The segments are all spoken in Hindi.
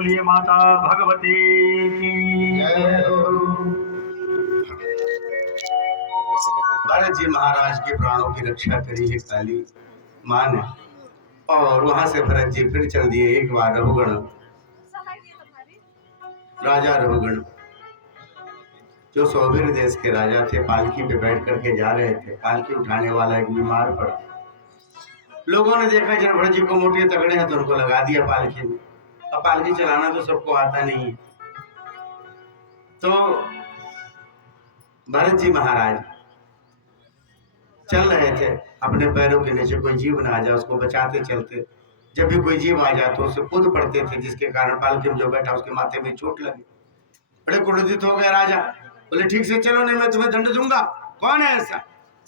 बोलिए माता भगवती की जय हो। भरत जी महाराज के प्राणों की रक्षा करी है काली मां ने, और वहां से भरत जी फिर चल दिए एक बार रघुगण, राजा रघुगण जो सौवीर देश के राजा थे, पालकी पे बैठ करके जा रहे थे। पालकी उठाने वाला एक बीमार पड़ा। लोगों ने देखा जब भरत जी को मोटे तगड़े हैं तो उनको लगा दिया पालकी में। अब पालकी चलाना तो सबको आता नहीं है, तो भरत जी महाराज चल रहे थे, अपने पैरों के नीचे कोई जीव ना आ जाए उसको बचाते चलते। जब भी कोई जीव आ जाए तो उसे कूद पड़ते थे, जिसके कारण पालकी में जो बैठा उसके माथे में चोट लगी। बड़े क्रोधित हो गए राजा, बोले ठीक से चलो नहीं मैं तुम्हें दंड दूंगा। कौन है ऐसा?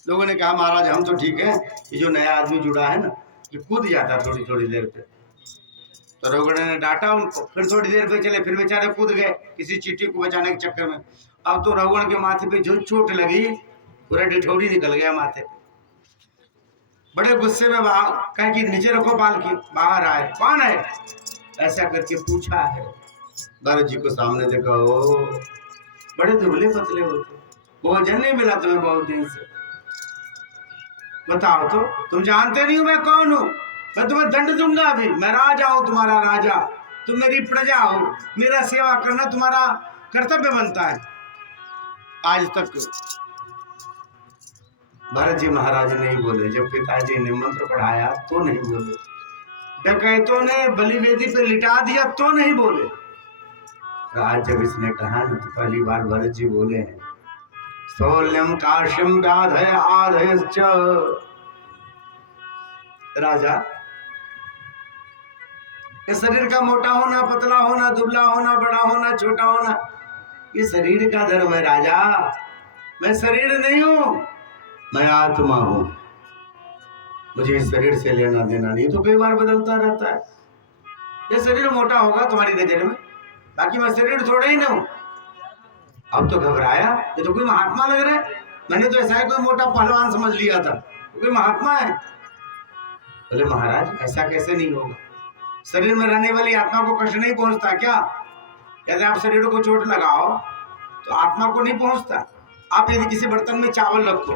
लोगों ने कहा महाराज हम तो ठीक है, ये जो नया आदमी जुड़ा है ना ये कूद जाता थोड़ी थोड़ी देर पे। तो रघुगण ने डांटा उनको, फिर थोड़ी देर पे चले, फिर बेचारे कूद गए किसी चींटी को बचाने के चक्कर में। अब तो रघुगण के माथे पे जो चोट लगी पूरा डिठौरी निकल गया माथे। बड़े गुस्से में कहा कि नीचे रखो पालकी। बाहर आए, कौन है ऐसा करके पूछा है। भरत जी को सामने देखा, ओ बड़े दुबले पतले होते, भोजन नहीं मिला तुम्हें बहुत दिन से। बताओ तो, तुम जानते नहीं हो मैं कौन हूँ? मैं तुम्हें दंड दूंगा अभी। मैं राजा हूँ, तुम्हारा राजा, तुम मेरी प्रजा हो, मेरा सेवा करना तुम्हारा कर्तव्य बनता है। आज तक भरत जी महाराज नहीं बोले, जब पिताजी ने मंत्र पढ़ाया तो नहीं बोले, डकैतों ने बलि वेदी पे लिटा दिया तो नहीं बोले। आज जब इसने कहा ना तो पहली बार भरत जी बोले हैं, स्थौल्यम काश्यम व्याधय आधयश्च। राजा, ये शरीर का मोटा होना, पतला होना, दुबला होना, बड़ा होना, छोटा होना, ये शरीर का धर्म है राजा। मैं शरीर नहीं हूं, मैं आत्मा हूं। मुझे इस शरीर से लेना देना नहीं, तो कई बार बदलता रहता है। ये शरीर मोटा होगा तुम्हारी नजर में, बाकी मैं शरीर थोड़ा ही ना हूं। अब तो घबराया, ये तो कोई महात्मा लग रहा है। मैंने तो ऐसा है कोई मोटा पहलवान समझ लिया था, कोई महात्मा है। बोले महाराज ऐसा कैसे नहीं होगा, शरीर में रहने वाली आत्मा को कष्ट नहीं पहुंचता क्या? यदि आप शरीर को चोट लगाओ तो आत्मा को नहीं पहुंचता। आप यदि किसी बर्तन में चावल रखो,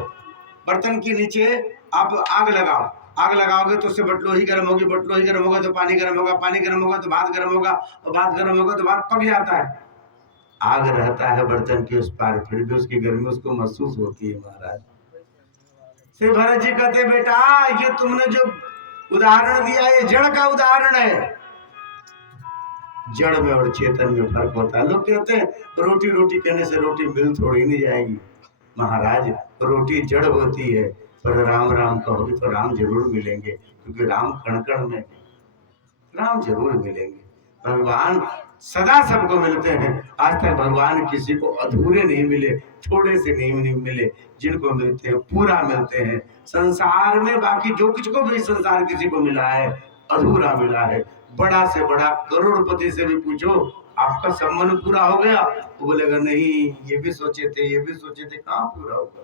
बर्तन के नीचे आप आग लगाओ, आग लगाओगे तो उससे बटलोही गर्म होगी, बटलोही गर्म होगा तो पानी गर्म होगा, पानी गर्म होगा तो भात गर्म होगा, और भात गर्म होगा तो भात पक जाता है। आग रहता है बर्तन के उस पार, फिर भी उसकी गर्मी उसको महसूस होती है महाराज। श्री भरत जी कहते बेटा ये तुमने जो उदाहरण दिया ये जड़ का उदाहरण है। जड़ में और चेतन में फर्क होता है। लोग कहते हैं रोटी रोटी कहने से रोटी मिल थोड़ी नहीं जाएगी। महाराज रोटी जड़ होती है, पर राम राम कहोगे तो राम जरूर मिलेंगे, क्योंकि राम कण कण में, राम जरूर मिलेंगे। भगवान सदा सबको मिलते हैं। आज तक भगवान किसी को अधूरे नहीं मिले, थोड़े से नहीं मिले, जिनको मिलते हैं पूरा मिलते हैं। संसार में बाकी जो कुछ को भी संसार किसी को मिला है अधूरा मिला है। बड़ा से बड़ा करोड़पति से भी पूछो आपका संबंध पूरा हो गया, तो बोलेगा नहीं ये भी सोचे थे, ये भी सोचे थे। कहाँ पूरा होगा,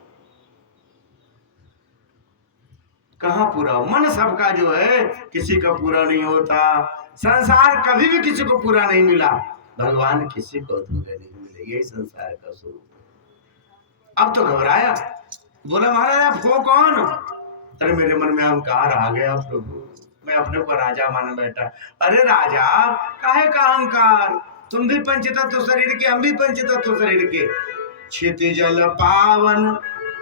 कहाँ पूरा? मन सबका जो है किसी का पूरा नहीं होता। संसार कभी भी किसी को पूरा नहीं मिला, भगवान किसी को अधूरे नहीं मिले, यही संसार का स्वरूप। अब तो घबराया, बोला महाराज आप हो कौन? अरे मेरे मन में अहंकार आ गया प्रभु, मैं अपने को राजा मान बैठा। अरे राजा काहे का अहंकार? तुम भी पंचतत्व शरीर के, हम भी पंचतत्व शरीर के। क्षिति जल पावन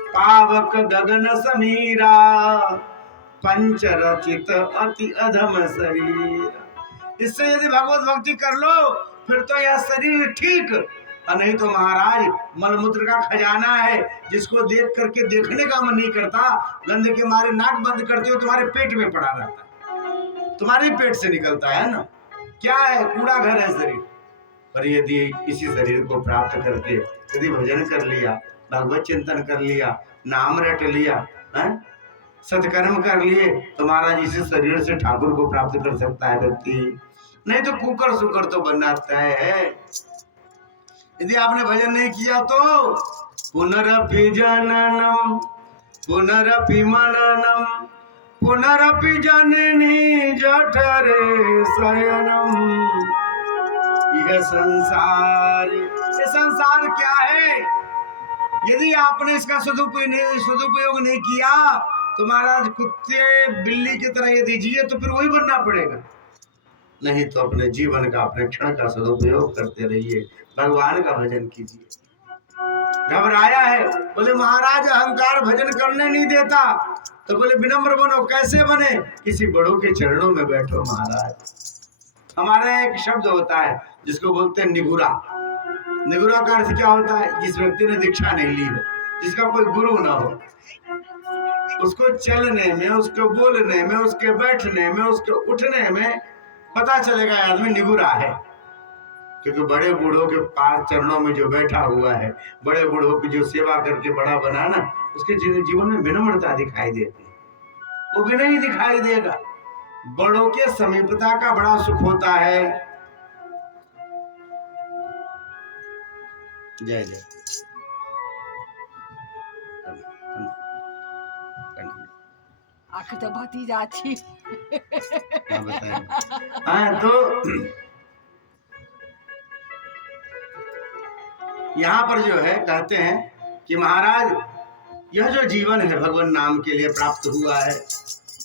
पावक गगन समीरा, पंचरचित अति अधम शरीर। इससे यदि भगवत भक्ति कर लो फिर तो यह शरीर ठीक, और नहीं तो महाराज मलमूत्र का खजाना है, जिसको देख करके देखने का मन नहीं करता, गंध के मारे नाक बंद करते हो तुम्हारे पेट में पड़ा रहता है, तुम्हारे पेट से निकलता है ना। क्या है? कूड़ा घर है शरीर। पर यदि इसी शरीर को प्राप्त करके यदि भजन कर लिया, भगवत चिंतन कर लिया, नाम रट लिया, सत्कर्म कर लिए, तो महाराज इसी शरीर से ठाकुर को प्राप्त कर सकता है व्यक्ति। नहीं तो कुकर सुकर तो बनना तय है। यदि आपने भजन नहीं किया तो पुनरपि जननम पुनरपि मननम पुनरपि जननी जठरे शयनम। यह संसार, ये संसार क्या है? यदि आपने इसका सदुपयोग नहीं किया तो महाराज कुत्ते बिल्ली की तरह यदि जिए तो फिर वही बनना पड़ेगा। नहीं तो अपने जीवन का, अपने क्षण का सदुपयोग करते रहिए, भगवान का भजन कीजिए। घबराया है, बोले महाराज अहंकार भजन करने नहीं देता। तो बोले विनम्र बनो। कैसे बने? किसी बड़ों के चरणों में बैठो महाराज। हमारा एक शब्द होता है जिसको बोलते हैं निगुरा। निगुरा का अर्थ क्या होता है? जिस व्यक्ति ने दीक्षा नहीं ली हो, जिसका कोई गुरु ना हो, उसको चलने में, उसको बोलने में, उसके बैठने में, उसके उठने में पता चलेगा आदमी निगुरा है। क्योंकि बड़े बूढ़ों के पास चरणों में जो बैठा हुआ है, बड़े बूढ़ों की जो सेवा करके बड़ा बना ना, उसके जीवन में विनम्रता दिखाई देती है। वो भी नहीं दिखाई देगा। बड़ों के समीपता का बड़ा सुख होता है। जय जय। आँख तो भती जाती। हाँ, तो यहाँ पर जो है कहते हैं कि महाराज यह जो जीवन है भगवान नाम के लिए प्राप्त हुआ है,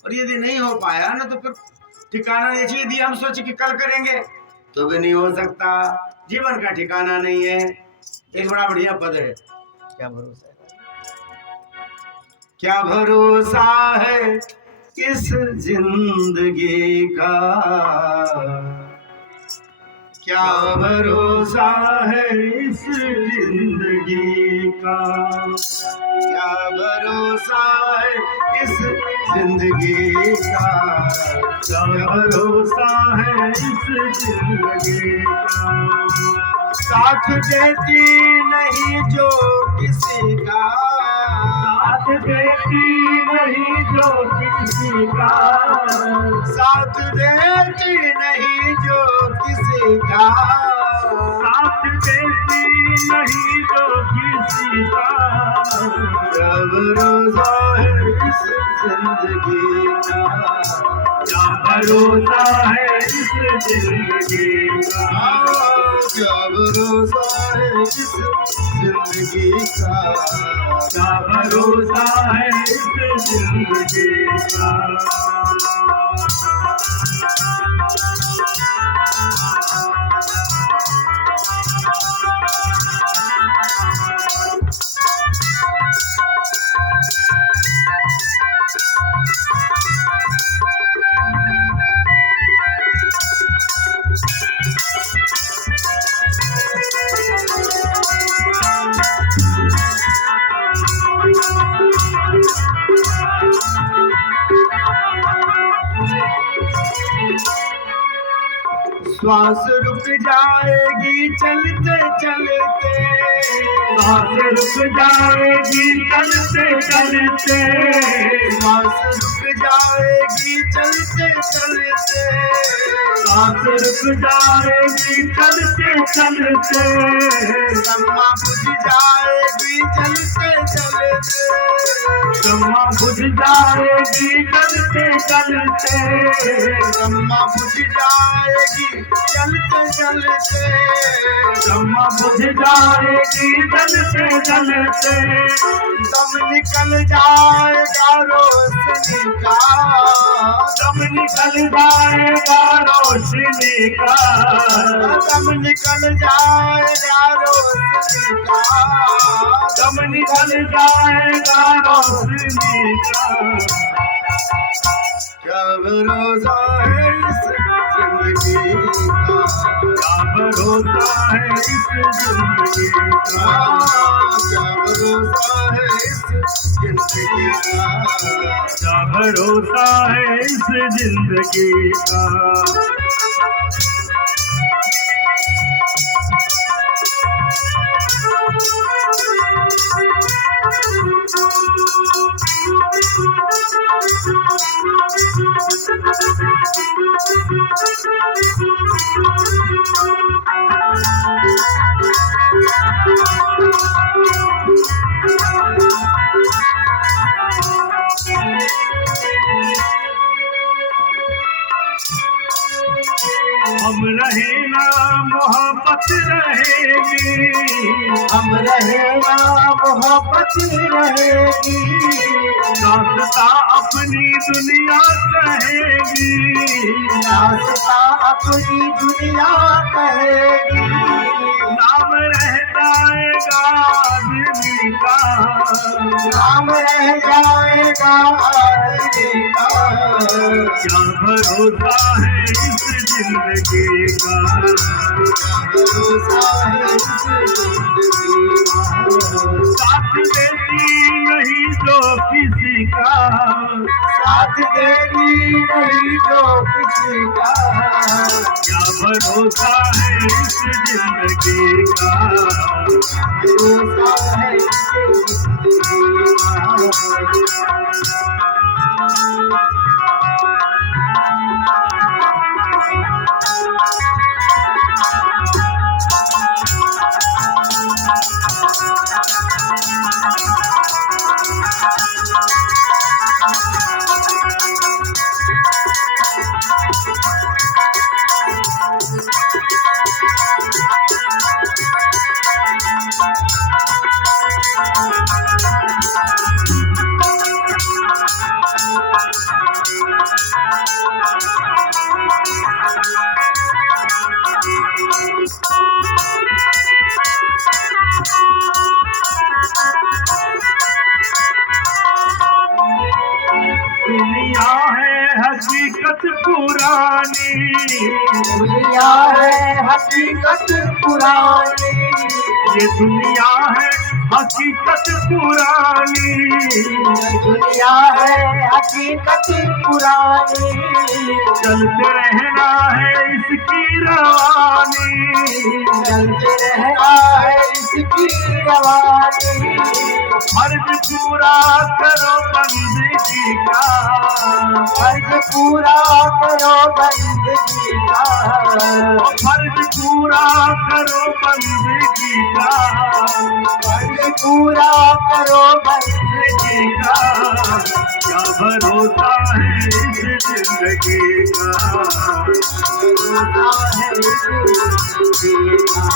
और यदि नहीं हो पाया ना तो फिर ठिकाना नहीं चाहिए। यदि हम सोचे कि कल करेंगे तो भी नहीं हो सकता। जीवन का ठिकाना नहीं है। एक बड़ा बढ़िया पद है, क्या भरोसा है, क्या भरोसा है इस जिंदगी का, क्या भरोसा है इस जिंदगी का, क्या भरोसा है इस जिंदगी का, क्या भरोसा है इस जिंदगी का। साथ देती नहीं जो किसी का, साथ देती नहीं जो किसी का, साथ देती नहीं जो किसी का, साथ देती नहीं जो किसी का। क्या भरोसा है इस जिंदगी का, क्या भरोसा है इस जिंदगी का, क्या भरोसा है इस जिंदगी का, क्या भरोसा है इस जिंदगी का। श्वास रुक जाएगी चलते चलते, श्वास रुक जाएगी चलते चलते, श्वास रुक जाएगी चलते चलते, श्वास रुक जाएगी चलते चलते, शम्मा बुझ जाएगी चलते चलते, शम्मा बुझ जाएगी चलते चलते, शम्मा बुझ जाएगी चलते चलते, शम्मा बुझ जाएगी चलते चलते। दम निकल जाएगा रोशनी का, दम निकल जाएगा रोशनी का, दम निकल जाएगा रोशनी का, दम निकल जाएगा रोशनी का। क्या भरोसा है इस जिंदगी का, क्या भरोसा है इस जिंदगी का, क्या भरोसा है इस जिंदगी का, क्या भरोसा है इस जिंदगी का। हम मोहब्बत रहेगी, हम रहेगा मोहब्बत रहेगी, दास्तां अपनी दुनिया कहेगी, दास्तां अपनी दुनिया कहेगी, नाम रह जाएगा आदमी का, नाम रह जाएगा आदमी का, क्या भरोसा है इस जिंदगी का, भरोसा है इस जिंदगी का, साथ देती नहीं जो किसी का, साथ देगी नहीं जो किसी का, क्या भरोसा है इस जिंदगी का, भरोसा है इस जिंदगी का। दुनिया है हकीकत पुरानी, दुनिया है हकीकत पुरानी, ये दुनिया है हकीकत पुरानी, दुनिया है हकीकत पुरानी, चलते रहना है इसकी रवानी, चलते रहना है इसकी रवानी, फर्ज पूरा करो बंदगी का, फर्ज पूरा करो बंदगी का, फर्ज पूरा करो बंदगी का, फर्ज पूरा करो बंदगी का क्या भरोसा है इस जिंदगी का, भरोसा है इस जिंदगी का,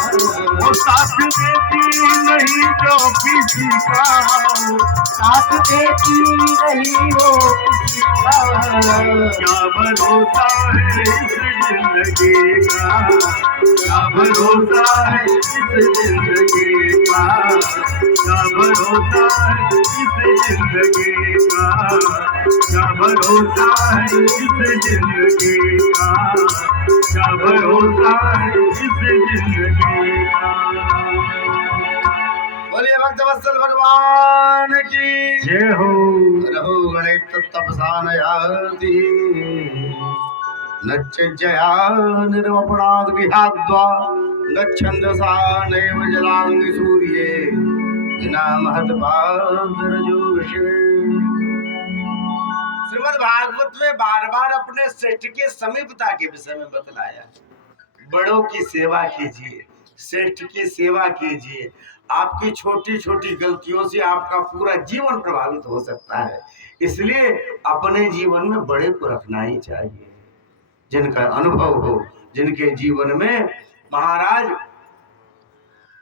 वो साथ देती नहीं जो किसी का, साथ देती नहीं हो किसी का, क्या भरोसा है इस जिंदगी का, क्या भरोसा है इस जिंदगी का, क्या भरोसा है इस जिंदगी का, क्या भरोसा है इस जिंदगी का, क्या भरोसा है इस जिंदगी का। बोलिए भक्त वत्सल भगवान की जय हो। रहो गणित तपसा नयाति नच्चया निर्वपणाद विहाद्वा नच्छन्दसा नैव जलांगि सूर्ये विना महत्पादरजो विषये। श्रीमद् भागवत में बार बार अपने श्रेष्ठ के समीपता के विषय में बतलाया। बड़ों की सेवा कीजिए, श्रेष्ठ की सेवा कीजिए। आपकी छोटी छोटी गलतियों से आपका पूरा जीवन प्रभावित हो सकता है, इसलिए अपने जीवन में बड़े को रखना ही चाहिए, जिनका अनुभव हो, जिनके जीवन में महाराज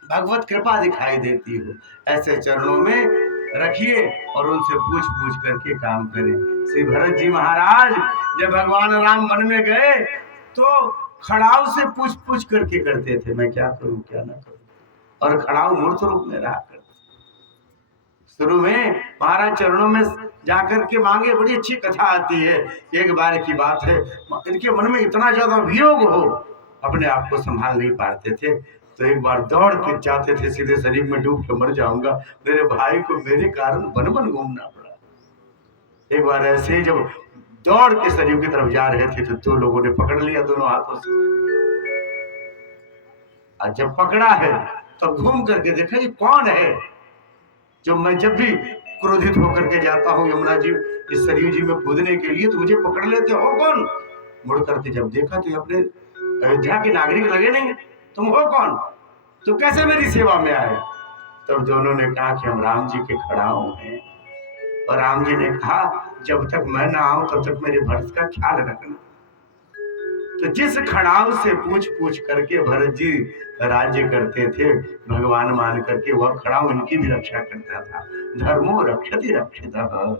भगवत कृपा दिखाई देती हो, ऐसे चरणों में रखिए और उनसे पूछ पूछ करके काम करें। श्री भरत जी महाराज जब भगवान राम वन में गए तो खड़ाऊ से पूछ पूछ करके करते थे, मैं क्या करूं क्या ना करूं, और खड़ाऊ मूर्त रूप में रहा करते। शुरू में महाराज चरणों में जाकर के मांगे। बड़ी अच्छी कथा आती है। एक बार की बात है, इनके मन में इतना ज्यादा वियोग हो, अपने आप को संभाल नहीं पाते थे, तो एक बार दौड़ के जाते थे, सीधे शरीर में डूब के मर जाऊंगा, मेरे भाई को मेरे कारण वन वन घूमना पड़ा। एक बार ऐसे ही जब दौड़ के शरीर की तरफ जा रहे थे तो दो लोगों ने पकड़ लिया दोनों हाथों से, और जब पकड़ा है तब घूम करके देखा ये कौन है जो मैं जब भी क्रोधित होकर के जाता हूँ यमुना जी इस सरयू जी में कूदने के लिए तो मुझे पकड़ लेते हो कौन। मुड़ करके जब देखा तो अपने अयोध्या के नागरिक लगे नहीं, तुम हो कौन, तो कैसे मेरी सेवा में आए। तब दोनों ने कहा कि हम राम जी के खड़ाऊ हैं, और राम जी ने कहा जब तक मैं ना आऊं तब तक मेरे भक्त का ख्याल रखना। तो जिस खड़ाऊ से पूछ पूछ करके भरत जी राज्य करते थे भगवान मान करके, वह खड़ाऊ इनकी भी रक्षा करता था। धर्मो रक्षति रक्षितः।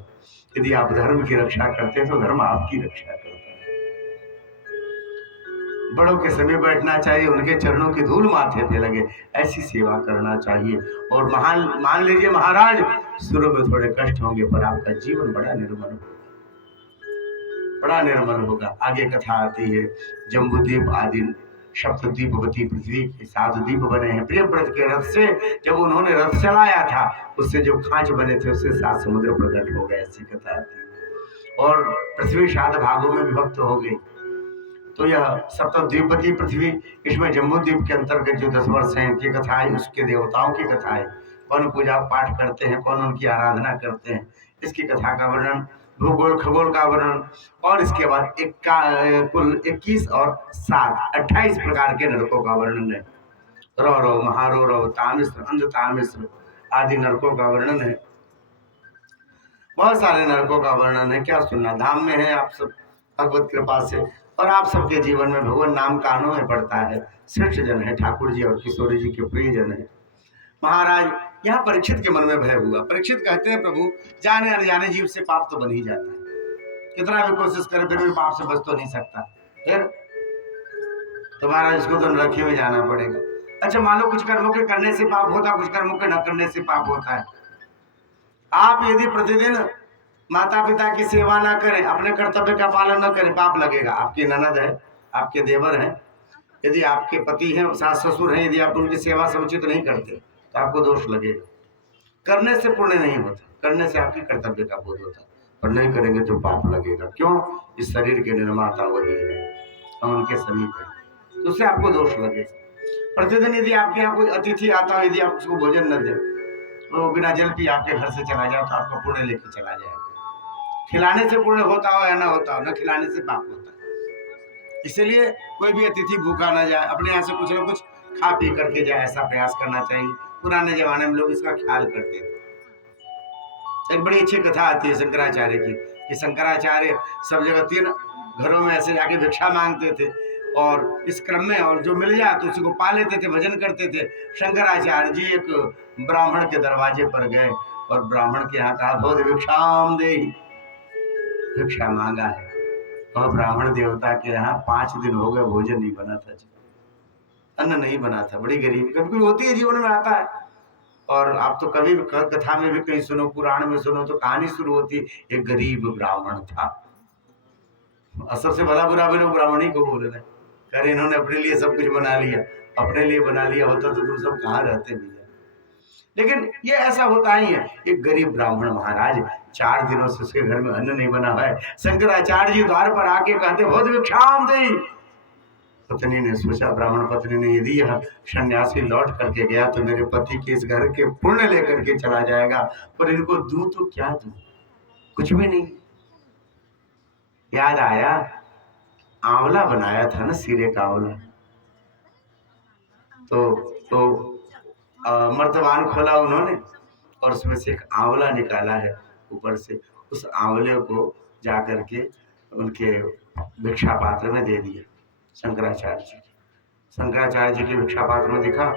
यदि आप धर्म की रक्षा करते तो धर्म आपकी रक्षा करता है। बड़ों के समय बैठना चाहिए, उनके चरणों की धूल माथे पे लगे, ऐसी सेवा करना चाहिए। और मान लीजिए महाराज, शुरू में थोड़े कष्ट होंगे पर आपका जीवन बड़ा निर्मल होगा। आगे कथा आती है, जम्बूद्वीप आदि सप्तद्वीपवती पृथ्वी के 7 द्वीप बने हैं। प्रियव्रत के रथ से जब उन्होंने रथ चलाया था, उससे जो खांच बने थे उससे 7 समुद्र प्रकट हो गए, ऐसी कथा आती है। और पृथ्वी 7 भागों में विभक्त हो गई। तो यह सप्तद्वीपवती पृथ्वी, इसमें जम्बूद्वीप के अंतर्गत जो 10 वर्ष हैं इनकी कथा है, उसके देवताओं की कथा है, कौन पूजा पाठ करते हैं, कौन उनकी आराधना करते हैं, इसकी कथा का वर्णन, भूगोल खगोल का वर्णन। और इसके बाद कुल 21 और 7 28 प्रकार के नरकों का वर्णन है। रौरव, महारौरव, तामिश्र, अंधतामिश्र आदि नरकों का वर्णन है। बहुत सारे नरकों का वर्णन है। क्या सुनना, धाम में है आप सब भगवत कृपा से, और आप सबके जीवन में भगवान नाम कानों में पड़ता है। श्रेष्ठ जन है, ठाकुर जी और किशोरी जी के प्रिय जन है। महाराज, यहाँ परीक्षित के मन में भय हुआ। परीक्षित कहते हैं, प्रभु जाने अनजाने जीव से पाप तो बन ही जाता है, कितना भी कोशिश करे फिर भी पाप से बच तो नहीं सकता। फिर तो महाराज इसको तो नरक में जाना पड़ेगा। अच्छा, मान लो कुछ कर्मों के करने से पाप होता है, कुछ कर्मों के न करने से पाप होता है। आप यदि प्रतिदिन माता पिता की सेवा ना करें, अपने कर्तव्य का पालन न करें, पाप लगेगा। आपकी ननद है, आपके देवर हैं, यदि आपके पति हैं, सास ससुर हैं, यदि आप उनकी सेवा समुचित नहीं करते तो आपको दोष लगेगा। करने से पुण्य नहीं होता, करने से आपके कर्तव्य का बोध होता, और नहीं करेंगे तो पाप लगेगा। क्यों? इस शरीर के निर्माता वही है, हम उनके समीप हैं, तो उससे आपको दोष लगेगा। प्रतिदिन यदि आपके यहाँ कोई अतिथि आता हो, यदि आप उसको भोजन न दें, वो बिना जल पिए आपके घर से चला जाए तो आपका पुण्य लेके चला जाएगा। खिलाने से पुण्य होता हो या ना होता हो, न खिलाने से पाप होता है। इसलिए कोई भी अतिथि भूखा ना जाए, अपने यहाँ से कुछ न कुछ खा पी करके जाए, ऐसा प्रयास करना चाहिए। पुराने जमाने में लोग इसका ख्याल करते थे। एक बड़ी अच्छी कथा आती है शंकराचार्य की, कि शंकराचार्य सब जगह 3 घरों में ऐसे जाके भिक्षा मांगते थे, और इस क्रम में और जो मिल जाए तो उसी को पा लेते थे, भजन करते थे। शंकराचार्य जी एक ब्राह्मण के दरवाजे पर गए और ब्राह्मण के यहाँ कहा, बहुत भिक्षाम दे, भिक्षा मांगा है। वह ब्राह्मण देवता के यहाँ 5 दिन हो गए भोजन नहीं बना था, अन्न नहीं बना था। बड़ी गरीबी कभी कभी होती है, जीवन में आता है। और आप तो कभी कथा में भी कहीं सुनो, पुराण में सुनो तो कहानी शुरू होती, एक गरीब ब्राह्मण था। और सबसे भला बुरा भी लोग ब्राह्मण ही को बोल रहे, अरे इन्होंने अपने लिए सब कुछ बना लिया, अपने लिए बना लिया होता तो तुम सब कहाँ रहते भैया। लेकिन ये ऐसा होता ही है। एक गरीब ब्राह्मण महाराज, 4 दिनों से उसके घर में अन्न नहीं बना हुआ है। शंकराचार्य जी द्वार पर आके कहते, बहुत भिक्षाम दे। पत्नी ने सोचा, ब्राह्मण पत्नी ने, यदि यह सन्यासी लौट करके गया तो मेरे पति के इस घर के पुण्य लेकर के चला जाएगा, पर इनको दूं तो क्या दूं, कुछ भी नहीं। याद आया, आंवला बनाया था ना, सिरे का आंवला, तो मर्तबान खोला उन्होंने और उसमें से एक आंवला निकाला है ऊपर से। उस आंवले को जाकर के उनके भिक्षा पात्र में दे दिया शंकराचार्य जी। शंकराचार्य जी के भिक्षा पात्र में दिखा,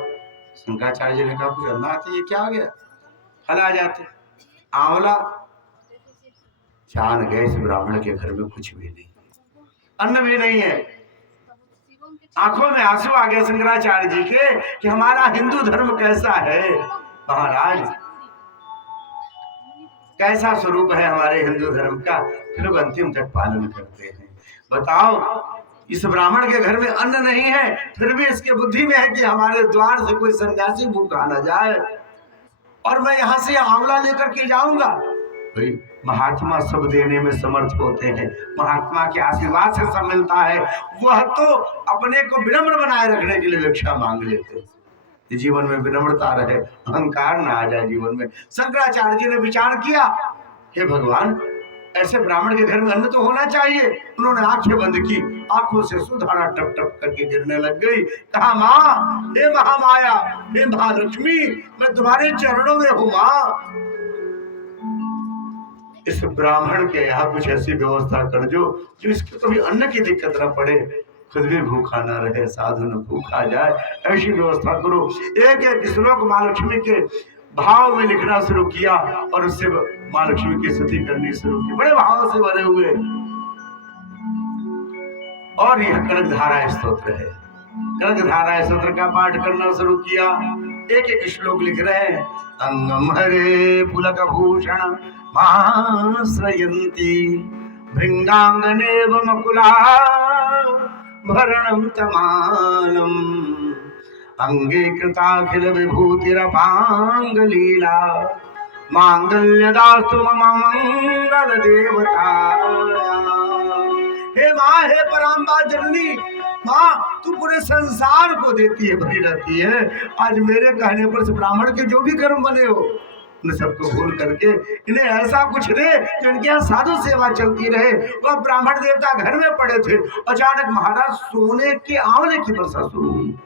शंकराचार्य जी ने कहा, कुछ अन्ना आती, ये क्या आ गया, फल आ जाते, आंवला। जान गए इस ब्राह्मण के घर में कुछ भी नहीं, अन्न भी नहीं है। आंखों में आंसू आ गए शंकराचार्य जी के कि हमारा हिंदू धर्म कैसा है महाराज, कैसा स्वरूप है हमारे हिंदू धर्म का, लोग अंतिम तक पालन करते हैं। बताओ, इस ब्राह्मण के घर में अन्न नहीं है, फिर भी इसके बुद्धि में है कि हमारे द्वार से कोई सन्यासी भूखा न जाए, और मैं यहाँ से आंवला लेकर के जाऊंगा। भाई, महात्मा सब देने में समर्थ होते हैं, महात्मा के आशीर्वाद से सब मिलता है। वह तो अपने को विनम्र बनाए रखने के लिए भिक्षा मांग लेते हैं। जीवन में विनम्रता रहे, अहंकार ना आ जाए जीवन में। शंकराचार्य जी ने विचार किया, हे भगवान, ऐसे ब्राह्मण के घर में अन्न तो होना चाहिए। उन्होंने आंखें बंद की, आंखों से सुधारा टप टप करके गिरने लग गई। कहा, माँ, हे महामाया, हे महालक्ष्मी, मैं तुम्हारे चरणों में हूँ माँ, इस ब्राह्मण के यहाँ कुछ ऐसी व्यवस्था कर जो इसको कभी अन्न की दिक्कत न पड़े। खुद भी भूखा ना रहे, साधु न भूखा जाए, ऐसी व्यवस्था करो। एक एक श्लोक माँ लक्ष्मी के भाव में लिखना शुरू किया और उससे माँ लक्ष्मी की स्तुति करनी शुरू की, बड़े भाव से भरे हुए। और यह कनकधारा स्तोत्र है। कनकधारा स्तोत्र का पाठ करना शुरू किया। एक एक श्लोक लिख रहे हैं। अंगम हरे पुलक भूषण महाश्रयंती भृंगांगनेव मकुला भरणं तमालम अंगे कृताखिल विभूतिरपांग लीला मांगल्यदास्तु मम मंगल देवताया। हे माँ, हे पराम्बा जननी, माँ तू पूरे संसार को देती है, भरी रहती है। आज मेरे कहने पर से ब्राह्मण के जो भी कर्म बने हो उन सबको भूल करके इन्हें ऐसा कुछ दे जो इनके यहाँ साधु सेवा चलती रहे। वह ब्राह्मण देवता घर में पड़े थे, अचानक महाराज सोने के आंवले की वर्षा शुरू हुई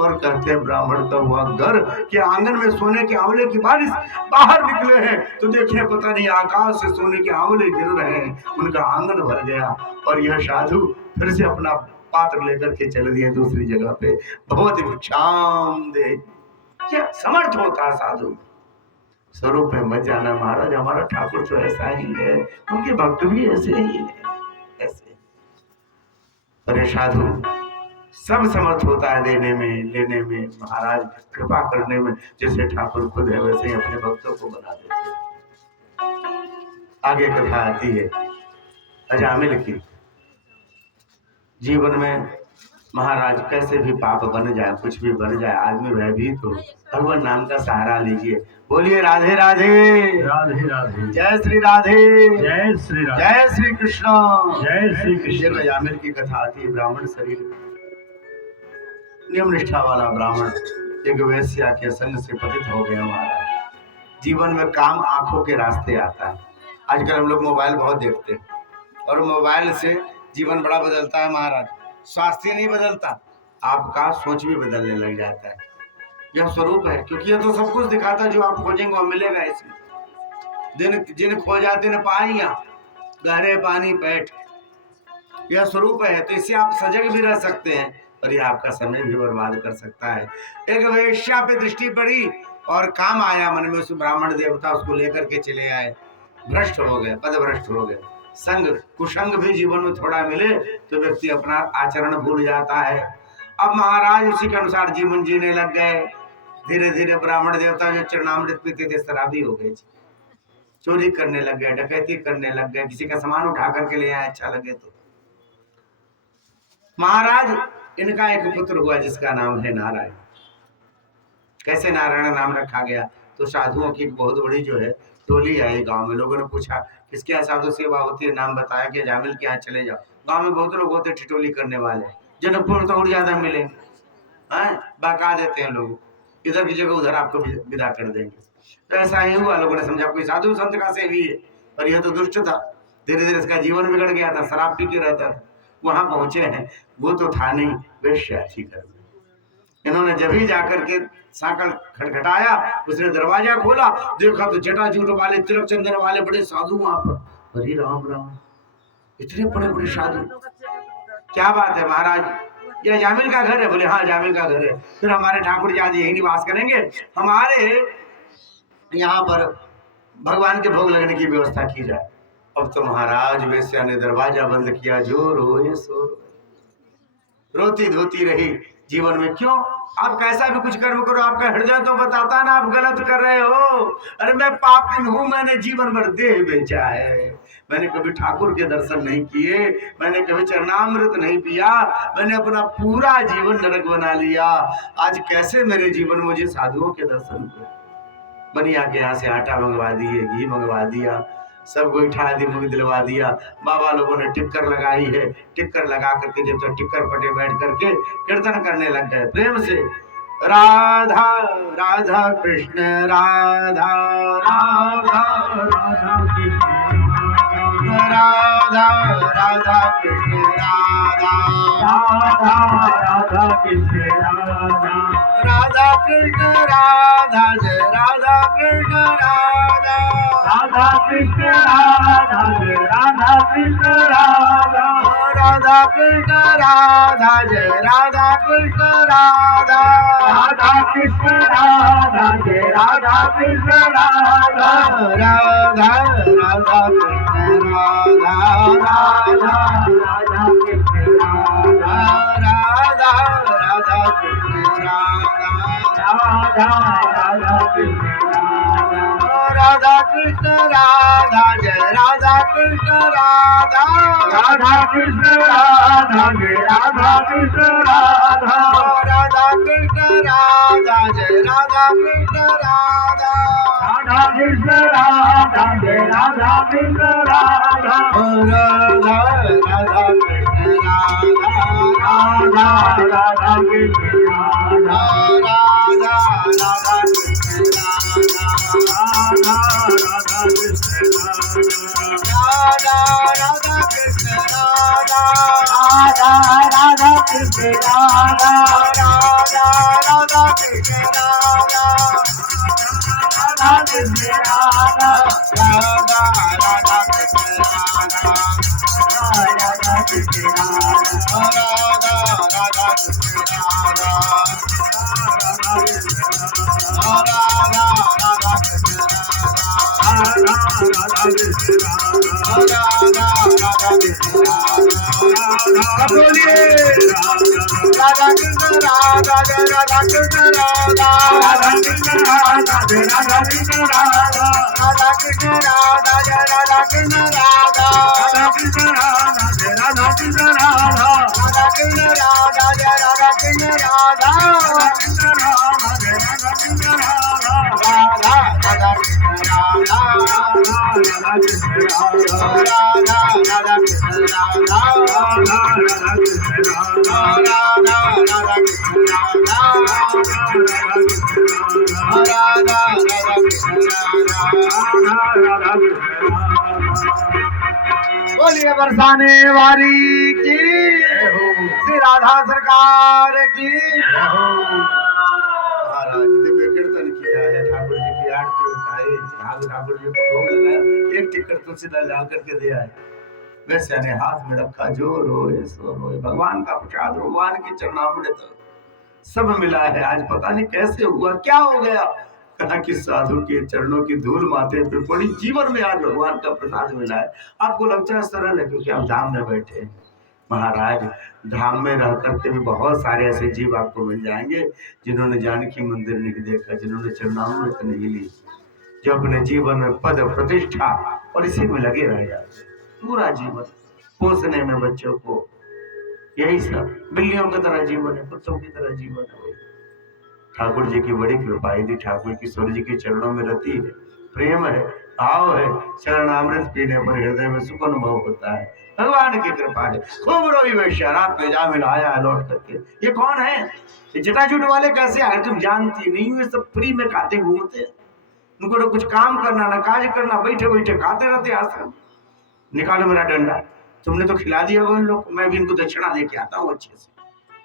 और कहते हैं ब्राह्मण का हुआ घर के आंगन में सोने के आंवले की बारिश। बाहर निकले हैं तो देखिए पता नहीं आकाश से सोने के आंवले गिर रहे हैं, उनका आंगन भर गया। और यह साधु फिर से अपना पात्र लेकर के चले दिए दूसरी जगह पे। भगवती भिक्षाम दे, क्या समर्थ होता साधु, स्वरूप में मत जाना महाराज। हमारा ठाकुर तो ऐसा ही है, उनके भक्त भी ऐसे ही है, ऐसे। अरे साधु सब समर्थ होता है देने में, लेने में, महाराज कृपा करने में। जैसे ठाकुर खुद है वैसे ही अपने भक्तों को बना देते। आगे कथा आती है अजामिल की। जीवन में महाराज कैसे भी पाप बन जाए, कुछ भी बन जाए, आदमी भयभीत हो, भगवान नाम का सहारा लीजिए। बोलिए राधे राधे, राधे राधे, जय श्री राधे, जय श्री राधे, जय श्री कृष्ण, जय श्री कृष्ण। अजामिल की कथा आती है। ब्राह्मण शरीर, नियम निष्ठा वाला ब्राह्मण एक वेश्या के संग से पतित हो गया। महाराज जीवन में काम आंखों के रास्ते आता है। आजकल हम लोग मोबाइल बहुत देखते हैं और मोबाइल से जीवन बड़ा बदलता है महाराज। स्वास्थ्य नहीं बदलता, आपका सोच भी बदलने लग जाता है। यह स्वरूप है, क्योंकि यह तो सब कुछ दिखाता है जो आप खोजेंगे वो मिलेगा इसमें। जिन खोजाते न पाइया गहरे पानी पैठ, यह स्वरूप है। तो इससे आप सजग भी रह सकते हैं और यह आपका समय भी बर्बाद कर सकता है। एक वेश्या पे दृष्टि पड़ी और काम आया मन में, उस ब्राह्मण देवता उसको लेकर के चले आए। भ्रष्ट हो गए, पद भ्रष्ट हो गए। संग कुसंग भी जीवन में थोड़ा मिले तो व्यक्ति अपना आचरण भूल जाता है। अब महाराज उसी के अनुसार जीवन जीने लग गए। धीरे धीरे ब्राह्मण देवता जो चरणामृत पीते थे शराबी हो गए, चोरी करने लग गए, डकैती करने लग गए, किसी का सामान उठा करके ले आए अच्छा लगे तो। महाराज इनका एक पुत्र हुआ जिसका नाम है नारायण। कैसे नारायण नाम रखा गया? तो साधुओं की बहुत बड़ी जो है टोली आई गांव में। लोगों ने पूछा किसके यहाँ साधु सेवा होती है, नाम बताया कि अजामिल के यहाँ चले जाओ। गांव में बहुत लोग होते ठिठोली करने वाले, जनकपुर तो और ज्यादा मिलेंगे, बहका देते हैं लोग, इधर की जगह उधर आपको विदा कर देंगे। तो ऐसा ही हुआ, लोगों ने समझा कोई साधु संत का सेवी है, और यह तो दुष्ट था। धीरे धीरे इसका जीवन बिगड़ गया था, शराब पी के रहता था। वहां पहुंचे हैं, वो तो था नहीं, वेश्या थी घर में। इन्होंने जब ही जाकर के सांकल खटखटाया, उसने दरवाजा खोला, देखा तो जटाजूट वाले, तिलक चंदन वाले बड़े साधु वहां पर। अरे राम राम, इतने बड़े बड़े साधु, क्या बात है महाराज, ये अजामिल का घर है? बोले हाँ अजामिल का घर है। फिर हमारे ठाकुर जी आज यही निवास करेंगे, हमारे यहाँ पर भगवान के भोग लगने की व्यवस्था की जाए। अब तो महाराज वेश्या ने दरवाजा बंद किया, जो रोए सो रोती धोती रही जीवन में। क्यों? आप कैसा भी कुछ कर्म करो, आपका हृदय तो बताता ना आप गलत कर रहे हो। अरे मैं पापिन हूँ, मैंने जीवन भर देह बेचा है, मैंने कभी ठाकुर के दर्शन नहीं किए, मैंने कभी चरणामृत नहीं पिया, मैंने अपना पूरा जीवन नरक बना लिया। आज कैसे मेरे जीवन में मुझे साधुओं के दर्शन हुए? बनिया के यहाँ से आटा मंगवा दिए, घी मंगवा दिया, सब गोईठा आदि मुझे दिलवा दिया। बाबा लोगों ने टिक्कर लगाई है, टिक्कर लगा करके जब तक टिक्कर पटे बैठ करके कीर्तन करने लग गए प्रेम से, राधा राधा कृष्ण राधा राधा राधा कृष्ण राधा राधा कृष्ण राधा राधा राधा कृष्ण राधा राधा कृष्ण राधा जय राधा कृष्ण राधा राधा कृष्ण राधा जय राधा कृष्ण राधा राधा कृष्ण राधा जय राधा कृष्ण राधा राधा कृष्ण राधा जय राधा कृष्ण राधा राधा राधा कृष्ण राधा राधा राधा कृष्ण राधा राधा राधा कृष्ण राधा राधा राधा कृष्ण राधा राधा कृष्ण राधा जय राधा कृष्ण राधा राधा कृष्ण राधा जय राधा कृष्ण राधा राधा कृष्ण राधा जय राधा कृष्ण राधा राधा कृष्ण राधा जय राधा कृष्ण राधा राधा राधा कृष्ण राधा राधा राधा कृष्ण राधा राधा राधा कृष्ण राधा राधा राधा कृष्ण राधा राधा कृष्ण राधा राधा राधा कृष्ण राधा राधा राधा कृष्ण राधा राधा कृष्ण राधा राधा राधा कृष्ण राधा राधा कृष्ण राधा राधा राधा कृष्ण राधा राधा राधा कृष्ण राधा राधा कृष्ण राधा राधा राधा कृष्ण राधा बोलिए राधा राधा कृष्ण राधा जय राधा कृष्ण राधा राधा कृष्ण राधा जय राधा कृष्ण राधा राधा कृष्ण राधा जय राधा कृष्ण राधा राधा कृष्ण राधा जय राधा कृष्ण राधा राधा कृष्ण राधा जय राधा कृष्ण राधा राधा कृष्ण राधा जय राधा कृष्ण राधा राधा राधा कृष्ण राधा राधा कृष्ण राधा राधा राधा कृष्ण राधा राधा राधा कृष्ण राधा राधा राधा कृष्ण राधा राधा राधा कृष्ण राधा बोलिए बरसाने वाली की श्री राधा सरकार की महाराज दिव्य कीर्तन किया है, ठाकुर जी की आरती उतारी, ठाकुर जी को भोग लगाया, एक टिकट तुलसीदास ला करके दिया है, वैसे ने हाथ में रखा, जो रोए सो रोए, भगवान का प्रसाद भगवान की चरणामृत सब मिला है। आज पता नहीं कैसे हुआ, क्या हो गया, कहा कि साधु के चरणों की धूल माथे पे पड़ी, जीवन में आज भगवान का प्रसाद मिला है। आपको लगता है सरल है क्योंकि आप धाम में बैठे हैं। महाराज धाम में रह करके भी बहुत सारे ऐसे जीव आपको मिल जाएंगे जिन्होंने जानकी मंदिर नहीं देखा, जिन्होंने चरणामृत नहीं ली, जो अपने जीवन में पद प्रतिष्ठा और इसी में लगे रह जाते, पूरा जीवन पोसने में बच्चों को, यही सब बिल्लियों की तरह जीवन है, कुत्तों की तरह जीवन है। ठाकुर जी की बड़ी कृपा है, ठाकुर की सूर्य जी के चरणों में रति है, प्रेम है, भाव है, चरणामृत पीने पर हृदय में सुख अनुभव होता है, भगवान की कृपा है। खूब रोई वैश्या रात में जा मिलाया लौट करके, ये कौन है, ये जटाजूट वाले कैसे आए, तुम जानती नहीं हो, ये सब फ्री में खाते घूमते, उनको तो कुछ काम करना ना काज करना, बैठे बैठे खाते रहते आश्रम। निकालो मेरा डंडा, तुमने तो खिला दिया वो इन लोग, मैं भी इनको दक्षिणा दे के आता हूँ अच्छे से,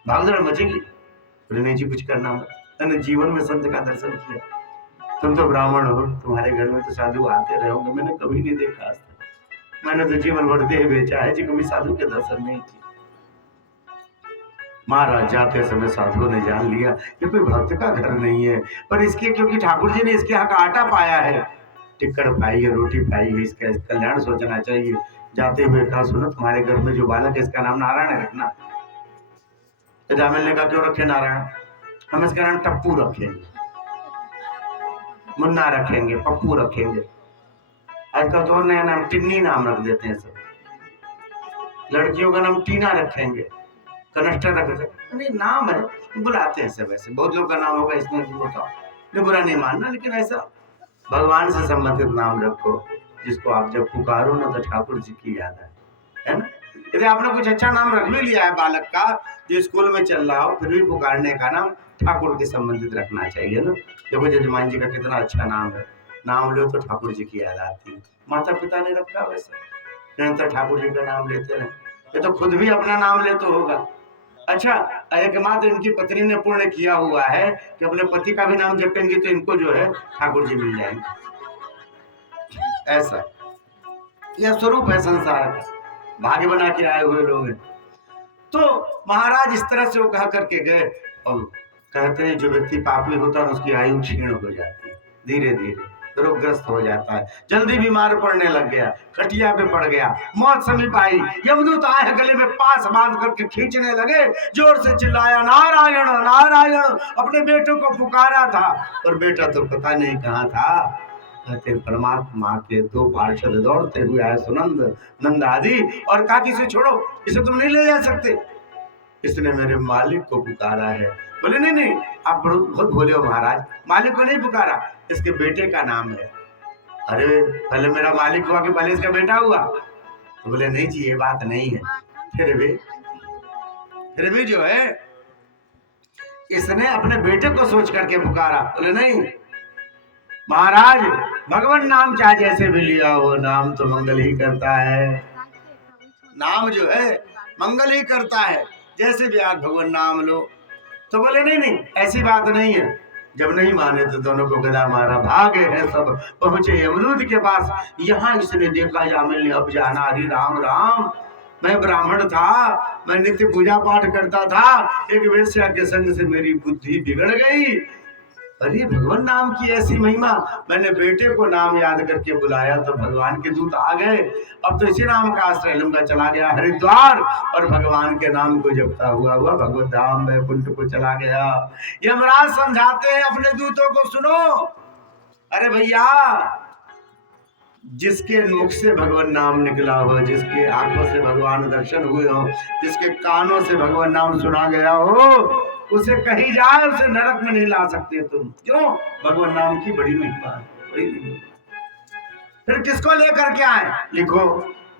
भागदौड़ मचेगी। बोले नहीं जी कुछ करना मत, मैंने जीवन में संत का दर्शन किया, तुम तो ब्राह्मण हो, तुम्हारे घर में तो साधु आते रहे होंगे, मैंने कभी नहीं देखा आज तक, मैंने तो जीवन भर देह बेचा है जी, कभी साधु के दर्शन नहीं किए। महाराज जाते समय साधुओं ने जान लिया ये कोई भक्त का घर नहीं है, पर इसके क्योंकि ठाकुर जी ने इसके यहाँ का आटा पाया है, टिक्कड़ पाई है, रोटी पाई है, इसका कल्याण सोचना चाहिए। जाते हुए कहा सुनो तुम्हारे घर में जो बालक है इसका नाम नारायण है रखना। जामिल ने कहा क्यों रखे नारायण, हम इसका नाम टप्पू रखेंगे, मुन्ना रखेंगे, पप्पू रखेंगे, आजकल तो और नया नाम टिन्नी नाम रख देते हैं सब, लड़कियों का नाम टीना रखेंगे, कनस्टर रख देते, नहीं नाम है बुलाते हैं सब, ऐसे बहुत लोग का नाम होगा इसमें बताओ, बुरा नहीं मानना, लेकिन ऐसा भगवान से संबंधित नाम रखो जिसको आप जब पुकारो ना तो ठाकुर जी की याद है ना। यदि आपने कुछ अच्छा नाम रख भी लिया है बालक का जो स्कूल में चल रहा हो, फिर भी पुकारने का नाम ठाकुर के संबंधित रखना चाहिए ना। देखो जजमान जी का कितना अच्छा नाम है, नाम लो तो ठाकुर जी की याद आती है। माता पिता ने रखा वैसे निरंतर ठाकुर जी का नाम लेते रहे, ये तो खुद भी अपना नाम ले तो होगा। अच्छा, एकमात्र इनकी पत्नी ने पुण्य किया हुआ है कि अपने पति का भी नाम जपेंगे तो इनको जो है ठाकुर जी मिल जाएंगे। ऐसा यह स्वरूप है संसार का, भाग्य बना के आए हुए लोग हैं। तो महाराज इस तरह से वो कह करके गए और कहते हैं जो व्यक्ति पापी होता है उसकी आयु क्षीण हो जाती है, धीरे धीरे रोगग्रस्त हो जाता है, जल्दी बीमार पड़ने लग गया, खटिया पे पड़ गया, मौत समीप आई, यमदूत आए गले में पास बांध करके खींचने लगे, जोर से चिल्लाया नारायण नारायण, अपने बेटों को पुकारा था और बेटा तो पता नहीं कहाँ था। कहते परमात्मा के दो पार्षद दौड़ते हुए आए, सुनंद नंद आदि, और कहा कि इसे छोड़ो, इसे तुम नहीं ले जा सकते, इसने मेरे मालिक को पुकारा है। बोले नहीं नहीं, आप बहुत भोले हो महाराज, मालिक को नहीं पुकारा, इसके बेटे का नाम है। अरे पहले मेरा मालिक हुआ कि पहले इसका बेटा हुआ? तो बोले नहीं जी ये बात नहीं है। फिर भी जो है इसने अपने बेटे को सोच करके पुकारा। बोले नहीं महाराज, भगवान नाम चाहे जैसे भी लिया हो, नाम तो मंगल ही करता है, नाम जो है मंगल ही करता है, जैसे भी आज भगवान नाम लो। तो बोले नहीं नहीं ऐसी बात नहीं है। जब नहीं माने तो दोनों को गदा मारा, भागे हैं सब, पहुंचे यमदूत के पास। यहाँ इसने देखा जामिल ने, अब जाना हरि राम राम, मैं ब्राह्मण था, मैं नित्य पूजा पाठ करता था, एक वेश्या के संग से मेरी बुद्धि बिगड़ गई। अरे भगवान नाम की ऐसी महिमा, मैंने बेटे को नाम याद करके बुलाया तो भगवान के दूत आ गए। अब तो इसी नाम का आश्रय लूंगा, चला गया हरिद्वार और भगवान के नाम को जपता हुआ भगवत धाम वैकुंठ को चला गया। यमराज समझाते हैं अपने दूतों को, सुनो, अरे भैया जिसके मुख से भगवान नाम निकला हो, जिसके आंखों से भगवान दर्शन हुए हो, जिसके कानों से भगवान नाम सुना गया हो, उसे कहीं जाए उसे नरक में नहीं ला सकते तुम। क्यों? भगवान नाम की बड़ी महिमा है। फिर किसको लेकर के आए? लिखो,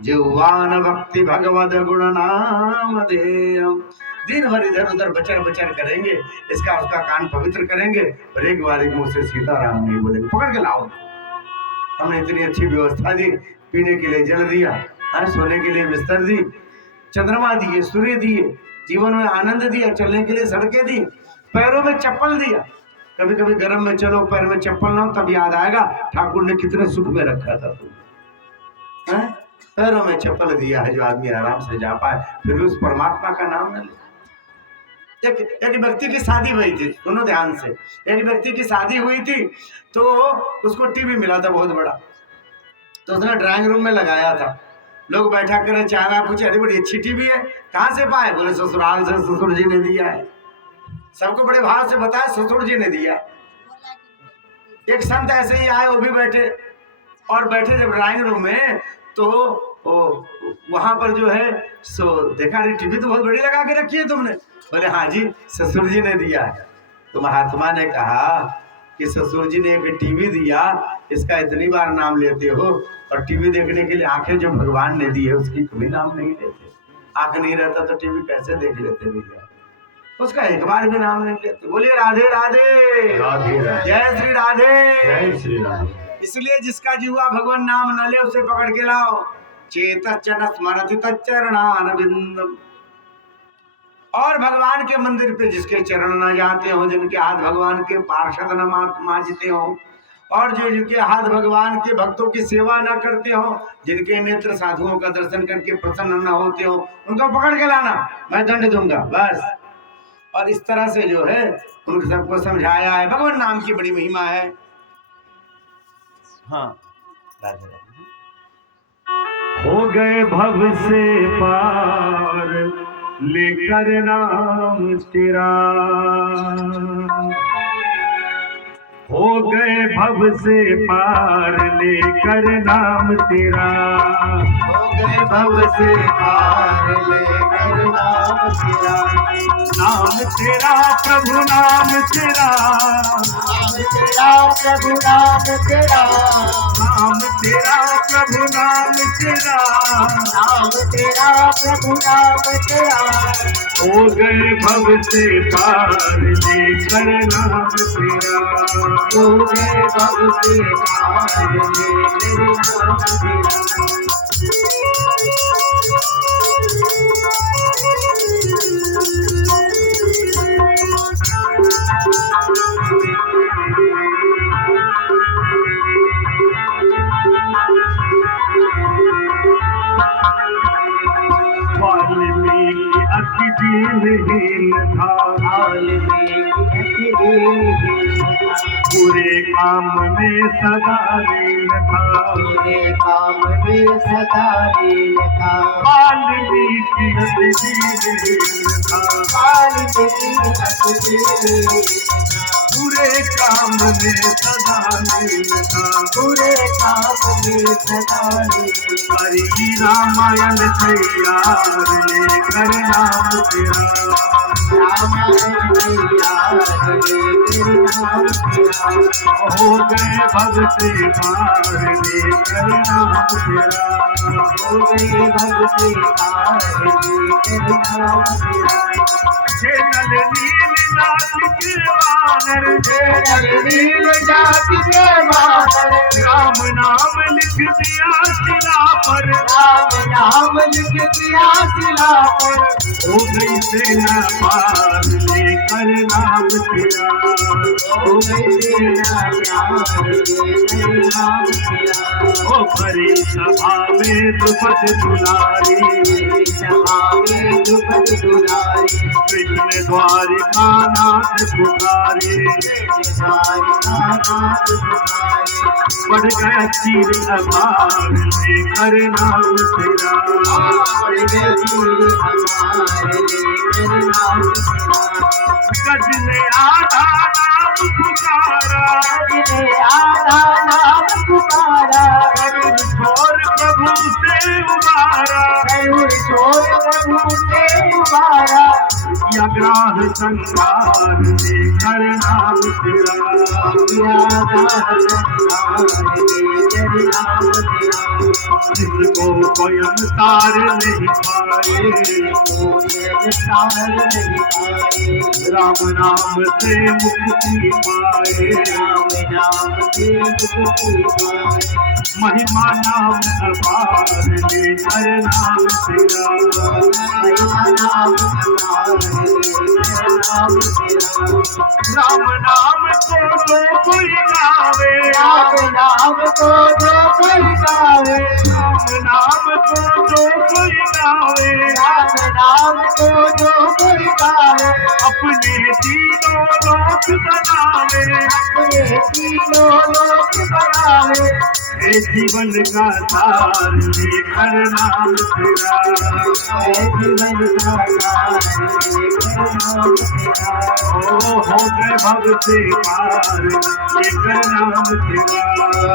जिह्वान भक्ति भगवद गुण नाम देयम। दिन भर इधर उधर बचर बचर करेंगे, इसका उसका कान पवित्र करेंगे, और एक बार मुंह से सीताराम नहीं बोलेंगे। पकड़ के लाओ। हमने इतनी अच्छी व्यवस्था दी, पीने के लिए जल दिया, सोने के लिए बिस्तर दी, चंद्रमा दिए, सूर्य दिए, जीवन में आनंद दिया, चलने के लिए सड़कें दी, पैरों में चप्पल दिया। कभी कभी गर्म में चलो पैर में चप्पल ना हो तब याद आएगा ठाकुर ने कितने सुख में रखा था तुम्हें। पैरों में चप्पल दिया है जो आदमी आराम से जा पाए, फिर भी उस परमात्मा का नाम न ले। एक व्यक्ति की शादी हुई थी, सुनो ध्यान से, एक व्यक्ति की शादी हुई थी तो उसको टीवी मिला था बहुत बड़ा, तो उसने ड्राइंग रूम में लगाया था। लोग बैठा कर चाय पूछे, अरे बड़ी अच्छी टीवी है, कहाँ से पाए? बोले ससुराल से, ससुर जी ने दिया है। सबको बड़े भाव से बताया ससुर जी ने दिया। एक संत ऐसे ही आए, वो भी बैठे, और बैठे जब ड्राइंग रूम में तो वहां पर जो है सो देखा, अरे टीवी तो बहुत बड़ी लगा के रखी है तुमने। बोले हाँ जी ससुर जी ने दिया है। तो महात्मा ने कहा कि ससुर जी ने एक टीवी दिया, इसका इतनी बार नाम लेते हो, और टीवी देखने के लिए आंखें जो भगवान ने दी है उसकी कभी नाम नहीं लेते। आंख नहीं रहता तो टीवी कैसे देख लेते भैया, उसका एक बार भी नाम नहीं लेते। बोलिए राधे राधे, जय श्री राधे, जय श्री राधे। इसलिए जिसका जिह्वा भगवान नाम न ले उसे पकड़ के लाओ। चेतश्चन स्मरति तच्चरणारविंदम। और भगवान के मंदिर पे जिसके चरण न जाते हो, जिनके हाथ भगवान के पार्षद न मांजते हो, और जो जिनके हाथ भगवान के भक्तों की सेवा न करते हो, जिनके नेत्र साधुओं का दर्शन करके प्रसन्न न होते हो, उनको पकड़ के लाना, मैं दंड दूंगा बस। और इस तरह से जो है उन सबको समझाया है। भगवान नाम की बड़ी महिमा है। हाँ, राधे राधे। हो गए भव से पार लेकर नाम तेरा, हो गए भव से पार लेकर नाम तेरा, हो गए भव से पार लेकर नाम तेरा, नाम तेरा प्रभु नाम तेरा, नाम तेरा प्रभु नाम तेरा, नाम तेरा प्रभु नाम तेरा, नाम तेरा प्रभु नाम तेरा, हो गए भव से पार लेकर नाम तेरा, हो गए भव से पार लेकर नाम तेरा। वाल्मीकि अति दीनहीन था, पूरे काम में सदा लीन था। वाल्मीकि अति दीनहीन था, पूरे काम में सदा लीन था। हरि रामायण तैयार लेकर नाम तेरा, हो गए भगते पार लेकर नाम तेरा। जे नल नील जाति के वानर, राम नाम लिख दिया शिला पर, हो गई सेना पार लेकर नाम तेरा। ओ भरी सभा में द्रुपद दुलारी, कृष्ण द्वारिका नाथ पुकारे। बढ़ गया चीर अपार लेकर नाम तेरा। गजले आधा नाम पुकारा, करुण छोर प्रभु से उबारा, या ग्राह संसार लेकर नाम तेरा। जिसको स्वयं तार नहीं पाए, राम नाम से मुक्ति पाए। महिमा नाम अपार लेकर नाम तेरा। राम नाम को जो कोई गावे, राम नाम को जो कोई गावे, अपने तीनों लोक बनावे। हे जीवन का सार लेकर नाम तेरा। ओ हो गए भव से पार लेकर नाम तेरा।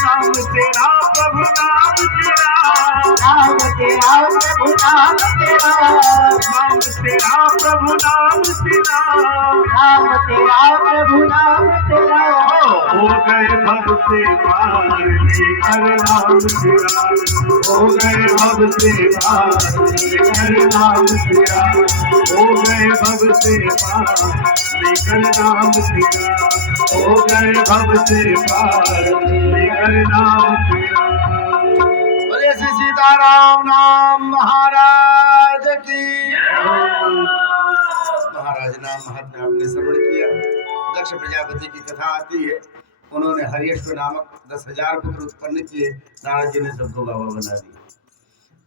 नाम तेरा प्रभु नाम तेरा, नाम तेरा प्रभु नाम तेरा, हो गए भव से पार लेकर नाम तेरा। हो गए भव से पार लेकर नाम तेरा। हो गए भव से पार लेकर नाम तेरा। हो गए भव से पार लेकर नाम तेरा। बोले श्री सीताराम नाम महाराज की। महाराज नाम महात्मा आपने श्रवण किया। दक्ष प्रजापति की कथा आती है, उन्होंने हरियश्व नामक 10,000 पुत्र उत्पन्न किए। नारद जी ने सबको बाबा बना दिया।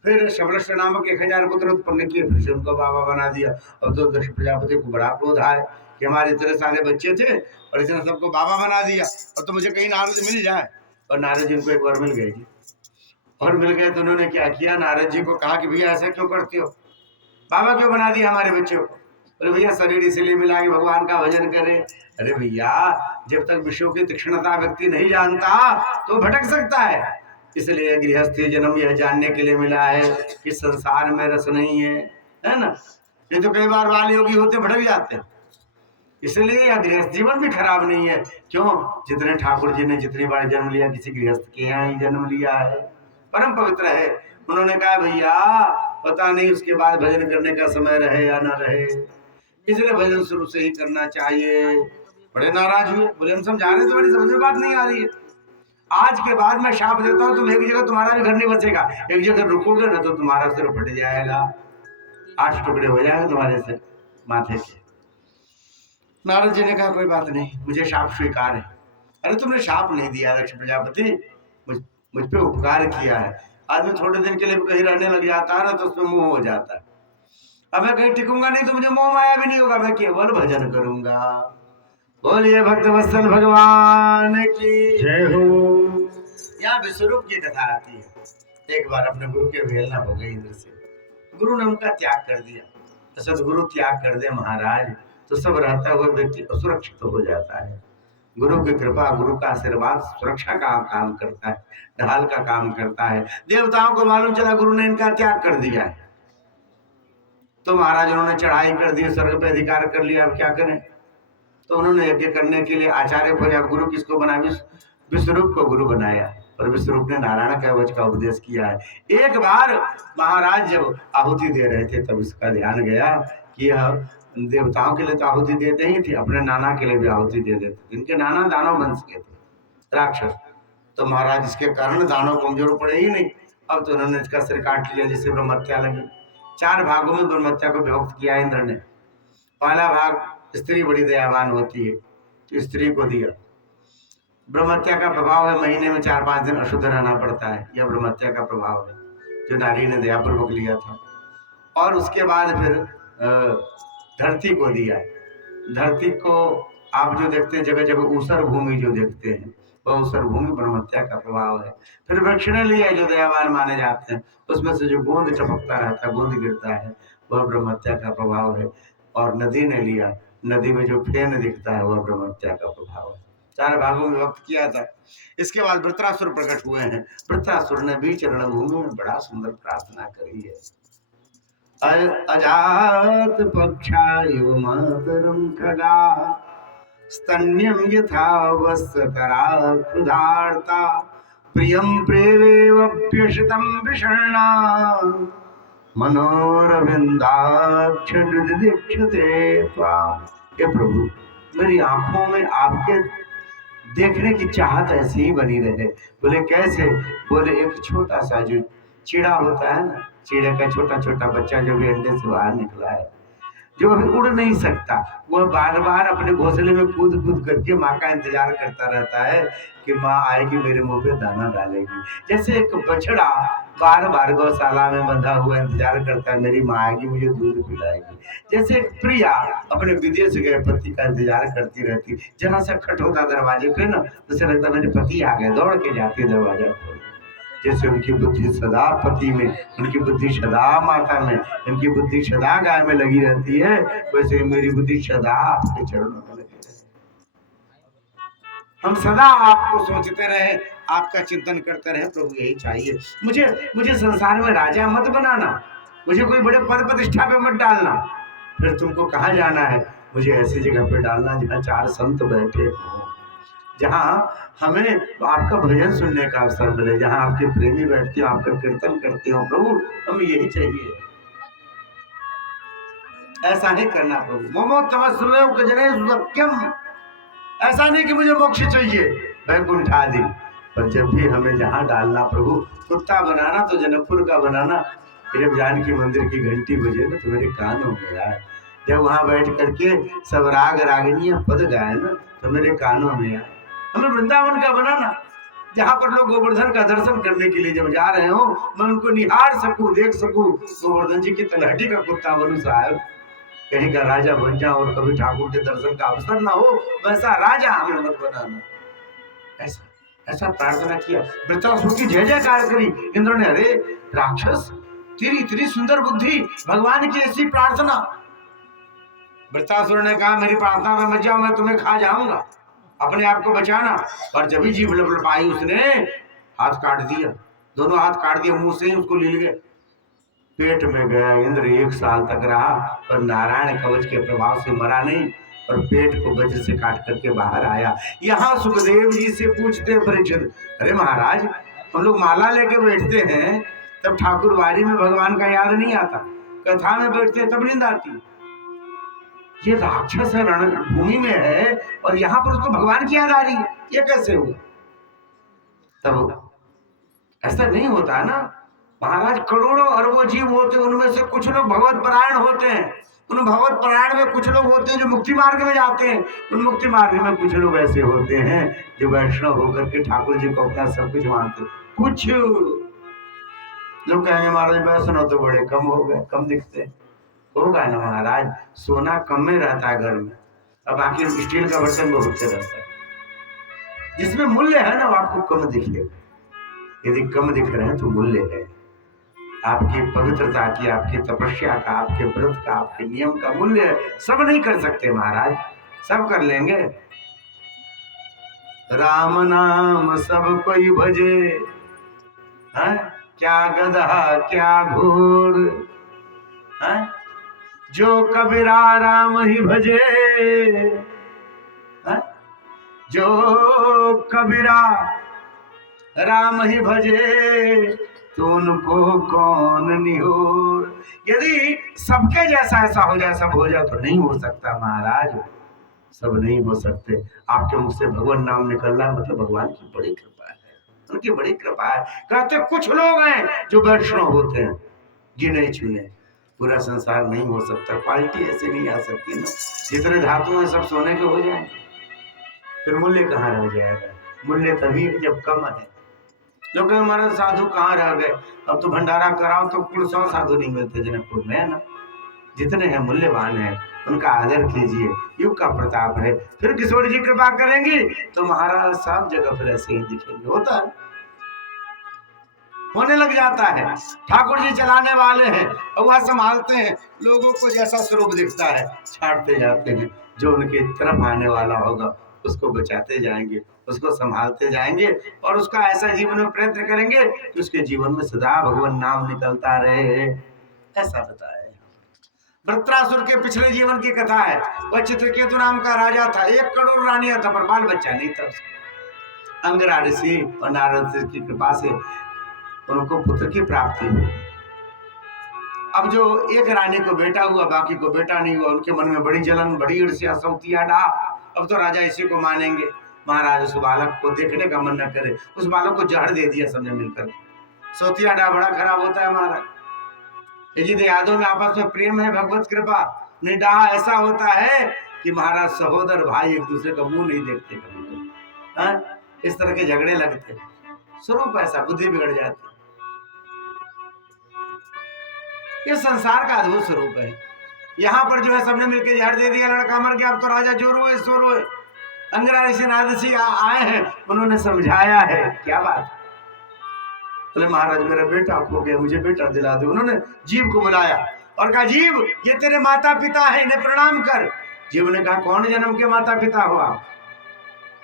फिर शबरश्व नामक 1,000 पुत्र उत्पन्न किए, फिर से उनको बाबा बना दिया। अब तो दक्ष प्रजापति को बड़ा क्रोध आया कि हमारे इतने सारे बच्चे थे और इसने सबको बाबा बना दिया, और तो मुझे कहीं नारद मिल जाए। और नारद जी को एक बार मिल गए जी। और मिल गए तो उन्होंने क्या किया, नारद जी को कहा कि भैया ऐसा क्यों करते हो, बाबा क्यों बना दिया हमारे बच्चों को। अरे भैया शरीर इसलिए मिला कि भगवान का भजन करे। अरे भैया जब तक विषयों की तीक्ष्णता व्यक्ति नहीं जानता तो भटक सकता है। इसलिए गृहस्थी जन्म यह जानने के लिए मिला है कि संसार में रस नहीं है ना। ये तो कई बार बाल योगी होते भटक जाते हैं। इसलिए यह गृहस्थ जीवन भी खराब नहीं है। क्यों, जितने ठाकुर जी ने जितनी बार जन्म लिया किसी गृहस्थ के यहाँ ही जन्म लिया है, परम पवित्र है। उन्होंने कहा भैया पता नहीं उसके बाद भजन करने का समय रहे या ना रहे, इसलिए भजन शुरू से ही करना चाहिए। बड़े नाराज हुए, बोले हम समझा रहे तुम्हारी समझ में बात नहीं आ रही है। आज के बाद मैं शाप देता हूँ, तुम एक जगह तुम्हारा भी घर नहीं बचेगा, एक जगह रुकोगे ना तो तुम्हारा सिर फट जाएगा। 8 टुकड़े हो जाएंगे तुम्हारे से माथे के। नारद जी ने कहा कोई बात नहीं, मुझे शाप स्वीकार है। अरे तुमने शाप नहीं दिया दक्ष प्रजापति, मुझ पे उपकार किया है। आदमी थोड़े दिन के लिए कहीं रहने लग जाता है ना तो उसमें मोह हो जाता है। अब मैं कहीं टिकूंगा नहीं तो मुझे मोह माया भी नहीं होगा, मैं केवल भजन करूंगा। बोलिए भक्त वत्सल भगवान की जय हो। यहाँ विश्वरूप की कथा आती है। एक बार अपने गुरु के भेलना हो गई इंद्र से, गुरु ने उनका त्याग कर दिया। तो सदगुरु त्याग कर दे महाराज तो सब रहता हुआ व्यक्ति असुरक्षित हो जाता है। गुरु की कृपा, गुरु का आशीर्वाद सुरक्षा का काम करता है, ढाल का काम करता है। देवताओं को मालूम चला गुरु ने इनका त्याग कर दिया है, तो महाराज उन्होंने चढ़ाई कर दी, स्वर्ग पे अधिकार कर लिया, अब क्या करें। तो उन्होंने यज्ञ करने के लिए आचार्य को, अब गुरु किसको बना, विश्वरूप को गुरु बनाया। और विश्वरूप ने नारायण कवच का उपदेश किया है। एक बार महाराज जब आहुति दे रहे थे तब इसका ध्यान गया कि यह देवताओं के लिए तो आहुति देते ही थे, अपने नाना के लिए भी आहुति दे देते थे। इनके नाना दानव वंश के थे, राक्षस। तो महाराज इसके कारण दानव कमजोर पड़े ही नहीं। अब तो उन्होंने इसका सिर काट लिया, जिससे ब्रह्महत्या लगी। 4 भागों में ब्रह्महत्या को विभक्त किया इंद्र ने। पहला भाग, स्त्री बड़ी दयावान होती है तो स्त्री को दिया। ब्रह्महत्या का प्रभाव है, महीने में 4-5 दिन अशुद्ध रहना पड़ता है, यह ब्रह्महत्या का प्रभाव है जो नारी ने दयापूर्वक लिया था। और उसके बाद फिर धरती को दिया। धरती को आप जो देखते हैं जगह जगह ऊसर भूमि जो देखते हैं, वह ऊसर भूमि ब्रह्महत्या का प्रभाव है। फिर वृक्ष ने लिया जो दयावान माने जाते हैं, उसमें से जो गोंद चमकता रहता है, गोंद गिरता है, वह ब्रह्महत्या का प्रभाव है। और नदी ने लिया, नदी में जो फेन दिखता है वह ब्रह्महत्या का प्रभाव है। 4 भागों में वक्त किया था। इसके बाद वृत्रासुर प्रकट हुए हैं। वृत्रासुर ने भी चरणभूमि में बड़ा सुंदर प्रार्थना करी है। अजात पक्षायो मातरम खगा स्तन्यम यथा वस्त्रतरा क्षुधार्ता प्रियं प्रेवेवप्यशितं विषण्णा मनोरविंदाक्षदीक्षते त्वां। हे प्रभु, मेरी आंखों में आपके देखने की चाहत ऐसी ही बनी रहे। बोले कैसे? बोले एक छोटा सा जो चिड़ा होता है ना, चिड़े का छोटा छोटा बच्चा जो भी अंडे से बाहर निकला है, जो अभी उड़ नहीं सकता, वह बार बार अपने घोंसले में कूद कूद करके माँ का इंतजार करता रहता है कि माँ आएगी मेरे मुंह पे दाना डालेगी। जैसे एक बछड़ा बार बार गौशाला में बंधा हुआ इंतजार करता है, मेरी माँ आएगी मुझे दूध पिलाएगी। जैसे एक प्रिया अपने विदेश गए पति का इंतजार करती रहती, जरा सा खट होता दरवाजे पे ना, तो लगता मेरे पति आ गए, दौड़ के जाती दरवाजा खोल। जैसे उनकी बुद्धि सदा पति में, उनकी बुद्धि सदा माता में, उनकी बुद्धि सदा गाय में लगी रहती है, वैसे मेरी बुद्धि सदा आपके चरणों में लगी रहती है। हम सदा आपको सोचते रहे, आपका चिंतन करते रहे। प्रभु यही चाहिए मुझे संसार में राजा मत बनाना, मुझे कोई बड़े पद प्रतिष्ठा पे मत डालना। फिर तुमको कहाँ जाना है? मुझे ऐसी जगह पे डालना जहाँ 4 संत बैठे हों, जहाँ हमें आपका भजन सुनने का अवसर मिले, जहाँ आपके प्रेमी बैठते हो, आपका कीर्तन करते हो। प्रभु हमें यही चाहिए, ऐसा ही करना प्रभु। मोमो तमस्सुलेव कजनेषु सत्यम, ऐसा नहीं कि मुझे मोक्ष चाहिए वैकुंठ आदि, पर जब भी हमें जहाँ डालना प्रभु, कुत्ता बनाना तो जनकपुर का बनाना। जब जानकी मंदिर की घंटी बजे ना तो मेरे कानों में आए, जब वहाँ बैठ करके सब राग रागिनियां पद गाए ना तो मेरे कानों में आए। हमें वृंदावन का बनाना, जहाँ पर लोग गोवर्धन का दर्शन करने के लिए जब जा रहे हो, मैं उनको निहार सकूं, देख सकूं। गोवर्धन जी की तलहटी का कुत्ता बनूं साहब, कहीं का राजा बन जाओ और कभी ठाकुर के दर्शन का अवसर ना हो, वैसा राजा हमें मत बनाना। ऐसा प्रार्थना किया। वृत्रासुर की जय जयकार करी। इंद्र ने, अरे राक्षस, तेरी इतनी सुंदर बुद्धि, भगवान की ऐसी प्रार्थना। वृत्रासुर ने कहा मेरी प्रार्थना में मत जाओ, मैं तुम्हें खा जाऊंगा, अपने आप को बचाना। और जब ही जीभ लपलपाई उसने हाथ काट दिया, दोनों हाथ काट दिया, मुंह से ही उसको लील गए, पेट में गया। इंद्र 1 साल तक रहा पर नारायण कवच के प्रभाव से मरा नहीं और पेट को वज्र से काट करके बाहर आया। यहाँ सुखदेव जी से पूछते परीक्षित, अरे महाराज, हम लोग माला लेके बैठते हैं तब ठाकुरवाड़ी में भगवान का याद नहीं आता, कथा में बैठते हैं तब नींद आती। ये राक्षस है, रणभूमि में है और यहाँ पर उसको भगवान की याद आ रही है, ये कैसे हुआ? तब ऐसा नहीं होता है ना। महाराज करोड़ों अरबों जीव होते हैं, उनमें से कुछ लोग भगवत परायण होते हैं। उन भगवत परायण में कुछ लोग होते हैं जो मुक्ति मार्ग में जाते हैं। उन मुक्ति मार्ग में कुछ लोग ऐसे होते हैं जो वैष्णव होकर के ठाकुर जी को अपना सब कुछ मानते हैं। कुछ लोग कहेंगे महाराज वैष्णव तो बड़े कम हो गए, कम दिखते हैं। होगा ना महाराज, सोना कम में रहता है घर में, अब बाकी स्टील का बर्तन बहुत से रहता है। जिसमें मूल्य है ना वो आपको कम दिखेगा। यदि कम दिख रहे हैं तो मूल्य है आपकी पवित्रता की, आपकी तपस्या का, आपके व्रत का, आपके नियम का मूल्य है। सब नहीं कर सकते महाराज, सब कर लेंगे। राम नाम सब कोई भजे, है क्या गधा क्या घोर, है जो कबीरा राम ही भजे, है जो कबीरा राम ही भजे तो उनको कौन निहोर। यदि सबके जैसा ऐसा हो जाए, सब हो जाए तो नहीं हो सकता महाराज, सब नहीं हो सकते। आपके मुख से भगवान नाम निकल रहा है मतलब भगवान की बड़ी कृपा है, उनकी बड़ी कृपा है। कहते कुछ लोग हैं जो वैष्णव होते हैं, गिने चुने, पूरा संसार नहीं हो सकता। क्वालिटी ऐसे नहीं आ सकती ना, जितने धातु हैं सब सोने के हो जाएंगे, फिर मूल्य कहाँ रह जाएगा। मूल्य तभी है जब कम है। लोग हमारे साधु कहाँ रह गए, अब तो भंडारा कराओ तो कुल 100 साधु नहीं मिलते जनकपुर में, है ना। जितने हैं मूल्यवान है, उनका आदर कीजिए, युग का प्रताप है। फिर किशोर जी कृपा करेंगी तो महाराज सब जगह फिर ऐसे ही दिखेंगे। होता है, होने लग जाता है। ठाकुर जी चलाने वाले हैं और वह संभालते हैं, लोगों को जैसा स्वरूप दिखता है छाड़ते जाते हैं। जो उनके तरफ आने वाला होगा उसको बचाते जाएंगे, उसको संभालते जाएंगे और उसका ऐसा जीवन में प्रयत्न करेंगे कि उसके जीवन में सदा भगवान नाम निकलता रहे। ऐसा बताया। वृत्रासुर के पिछले जीवन की कथा है। वह चित्रकेतु नाम का राजा था, 1 करोड़ रानियां था, पर बाल बच्चा नहीं था। अंगरा ऋषि और नारद की कृपा से उनको पुत्र की प्राप्ति हुई। अब जो एक रानी को बेटा हुआ, बाकी को बेटा नहीं हुआ, उनके मन में बड़ी जलन, बड़ी ईर्ष्या, सौतिया डाह। अब तो राजा इसी को मानेंगे। महाराज उस बालक को देखने का मन न करे, उस बालक को जहर दे दिया सबने मिलकर। सौतिया डाह बड़ा खराब होता है महाराज। यदि यादों में आपस में प्रेम है, भगवत कृपा, निडाह ऐसा होता है कि महाराज सहोदर भाई एक दूसरे का मुंह नहीं देखते कभी, इस तरह के झगड़े लगते। स्वरूप ऐसा, बुद्धि बिगड़ जाती। ये संसार का अद्भुत स्वरूप है। यहाँ पर जो है सबने मिलकर जहर दे दिया, लड़का मर गया, अब तो राजा जो रोए सो रोए। अंगरा ऋषि नारद ऋषि आए हैं, उन्होंने समझाया है। क्या बात? बोले महाराज मेरा बेटा खो गया, मुझे बेटा दिला दो। उन्होंने जीव को बुलाया और कहा जीव ये तेरे माता पिता है, इन्हें प्रणाम कर। जीव ने कहा कौन जन्म के माता पिता हुआ?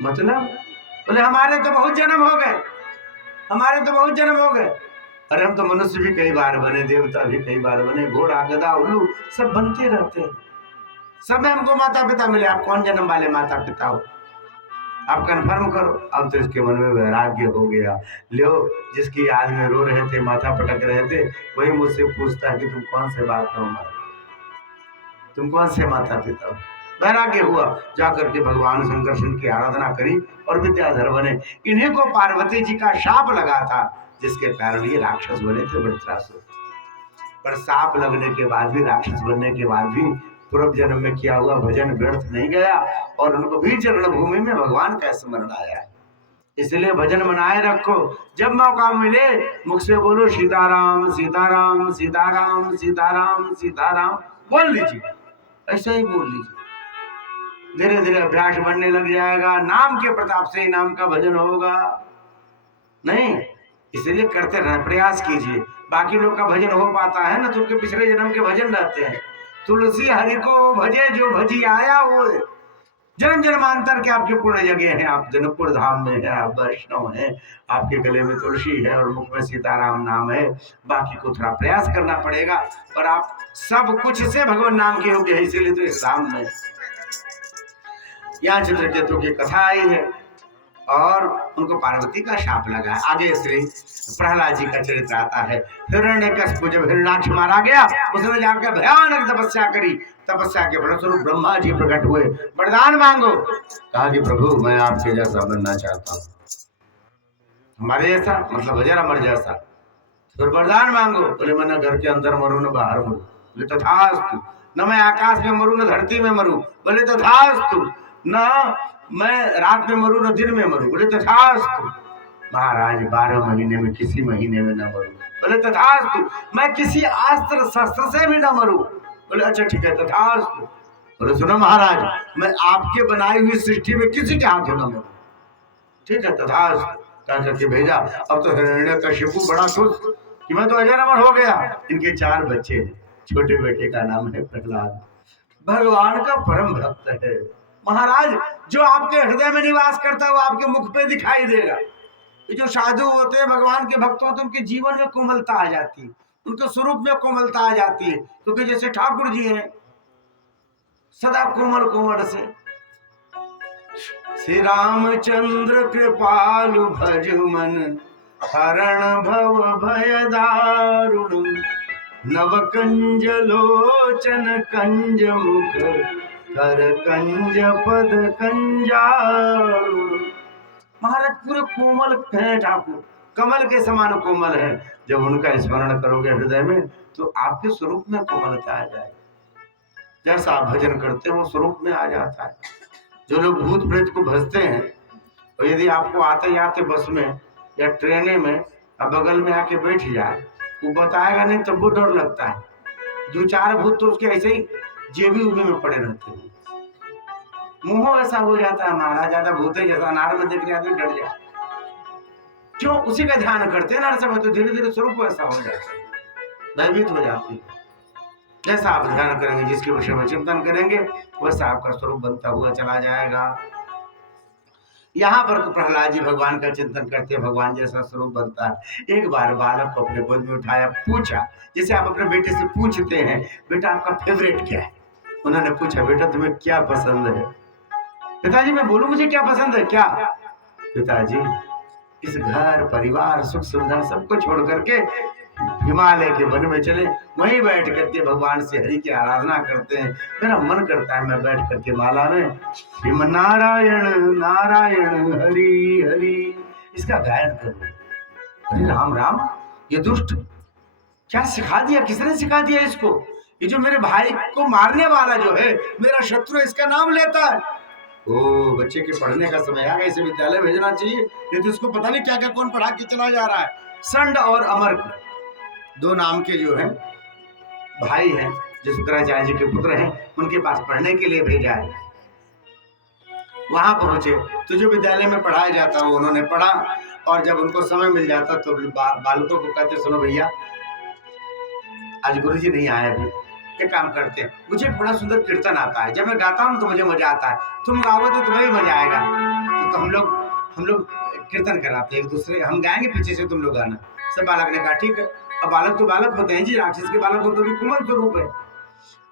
मतलब? बोले हमारे तो बहुत जन्म हो गए, हमारे तो बहुत जन्म हो गए। अरे हम तो मनुष्य भी कई बार बने, देवता भी कई बार बने, घोड़ा गधा उल्लू सब बनते रहते हैं, सब में हमको माता पिता मिले। आप कौन जन्म वाले माता पिता हो? आप कन्फर्म करो। अब तो इसके मन में वैराग्य हो गया। लो जिसकी याद में रो रहे थे, माथा पटक रहे थे, वही मुझसे पूछता है कि तुम कौन से बाप हो, तुम कौन से माता पिता हो। वैराग्य हुआ, जाकर के भगवान शंकर की आराधना करी और विद्याधर बने। इन्हीं को पार्वती जी का शाप लगा था, जिसके कारण ये राक्षस बने थे वृत्रासुर। पर शाप लगने के बाद भी, राक्षस बनने के बाद भी पूर्व जन्म में किया हुआ भजन व्यर्थ नहीं गया और उनको भी चरण भूमि में भगवान का स्मरण आया। इसलिए भजन बनाए रखो, जब मौका मिले मुख से बोलो सीताराम सीताराम सीताराम सीताराम सीताराम बोल लीजिए, ऐसे ही बोल लीजिए। धीरे धीरे अभ्यास बनने लग जाएगा। नाम के प्रताप से ही नाम का भजन होगा। नहीं, इसलिए करते रहना, प्रयास कीजिए। बाकी लोग का भजन हो पाता है ना, तो उनके पिछले जन्म के भजन रहते हैं। तुलसी हरि को भजे जो भजी आया वो। जन्म जन्मांतर के आपके पूर्ण जगह हैं, आप जनकपुर धाम में हैं, आप वैष्णव हैं, आपके गले में तुलसी है और मुख में सीताराम नाम है। बाकी को थोड़ा प्रयास करना पड़ेगा, पर आप सब कुछ से भगवान नाम के योग्य है, इसीलिए तो इस धाम में यहाँ चित्रकेतु की कथा आई है और उनको पार्वती का शाप लगा है। आगे श्री प्रहलाद जी का चरित्र आता है। हिरण्यकशिपु जब हिरण्याक्ष मारा गया, उसने जाकर भयानक तपस्या करी। तपस्या के फलस्वरूप ब्रह्मा जी प्रकट हुए, वरदान मांगो। कहा कि प्रभु मैं आपके जैसा बनना चाहता हूँ। हमारे जैसा मतलब अजर अमर जैसा। फिर वरदान मांगो। बोले मैं न घर के अंदर मरूं न बाहर मरूं। बोले तथास्तु। न मैं आकाश में मरूं न धरती में मरूं। बोले तथास्तु। न मैं रात में मरूं न दिन में मरूं। बोले तथास्तु। महाराज 12 महीने में किसी महीने में न मरूं। बोले तथास्तु। मैं किसी अस्त्र शस्त्र से भी न मरूं। बोले अच्छा ठीक है तथास्तु। बोले सुनो महाराज, मैं आपके बनाई हुई सृष्टि में किसी के हाथों न मरूं। ठीक है तथास्तु करके भेजा। अब तो हिरण्यकशिपु बड़ा खुश कि मैं तो अजर अमर हो गया। इनके 4 बच्चे हैं। छोटे बेटे का नाम है प्रहलाद, भगवान का परम भक्त है। महाराज जो आपके हृदय में निवास करता है वो आपके मुख पे दिखाई देगा। ये जो साधु होते हैं, भगवान के भक्त होते हैं, उनके जीवन में कोमलता आ जाती है, उनके स्वरूप में कोमलता आ जाती है। क्योंकि जैसे ठाकुर जी हैं सदा कोमल कोमल से। श्री रामचंद्र कृपालु भज मन, हरण भव भय दारुण, नव कंज लोचन कंज मुख, कर कंज पद कंजारुण। महाराज पूरे कोमल है ठाकुर, कमल के समान कोमल है। जब उनका स्मरण करोगे हृदय में तो आपके स्वरूप में कोमलता आ जाए। जैसा आप भजन करते हो स्वरूप में आ जाता है। जो लोग भूत प्रेत को भजते हैं, और यदि आपको आते आते बस में या ट्रेने में अब बगल में आके बैठ जाए, वो बताएगा नहीं तब वो डर लगता है। 2-4 भूत तो उसके ऐसे ही जेबी उबी में पड़े रहते हैं। मुंह ऐसा हो जाता है महाराज, ज्यादा भूत है जैसा नार में देखने आदमी डर जाए। क्यों? उसी का ध्यान करते हैं ना सब, तो धीरे धीरे स्वरूप ऐसा हो जाता है, भयभीत हो जाती है। जैसा आप ध्यान करेंगे, जिसके विषय में चिंतन करेंगे, वैसा आपका स्वरूप बनता हुआ चला जाएगा। यहाँ पर प्रहलाद जी भगवान का चिंतन करते हैं, भगवान जैसा स्वरूप बनता है। एक बार बालक को अपने गोद में उठाया, पूछा, जैसे आप अपने बेटे से पूछते हैं बेटा आपका फेवरेट क्या है। उन्होंने पूछा बेटा तुम्हें क्या पसंद है। पिताजी मैं बोलूं मुझे क्या पसंद है क्या? पिताजी इस घर परिवार सुख सुविधा सबको छोड़ करके हिमालय के वन में चले, वहीं बैठ करके भगवान से हरि की आराधना करते हैं। मेरा मन करता है मैं बैठ करके माला में श्रीम नारायण नारायण हरि हरि इसका गायन करूं। अरे राम राम, ये दुष्ट क्या सिखा दिया, किसने सिखा दिया इसको? ये जो मेरे भाई को मारने वाला जो है, मेरा शत्रु, इसका नाम लेता है। ओ बच्चे के पढ़ने का समय आ गया, इसे विद्यालय भेजना चाहिए, नहीं तो इसको पता नहीं क्या क्या कौन पढ़ा के चला जा रहा है। संड और अमर 2 नाम के जो हैं भाई हैं, जो शुक्राचार्य जी के पुत्र हैं, उनके पास पढ़ने के लिए भेजा है। वहां पहुंचे तो जो विद्यालय में पढ़ाया जाता है उन्होंने पढ़ा, और जब उनको समय मिल जाता तो बालकों को कहते सुनो भैया आज गुरुजी नहीं आए, अभी एक काम करते हैं, मुझे बड़ा सुंदर कीर्तन आता है, जब मैं गाता हूँ तो मुझे मजा आता है, तुम गाओ तो तुम्हें भी मजा आएगा। तो हम लोग कीर्तन कराते हैं एक दूसरे, हम गाएंगे पीछे से तुम लोग गाना। सब बालक ने कहा ठीक है। अब बालक तो बालक होते हैं जी, राक्षस के बालक हो तो भी कोमल स्वरूप है।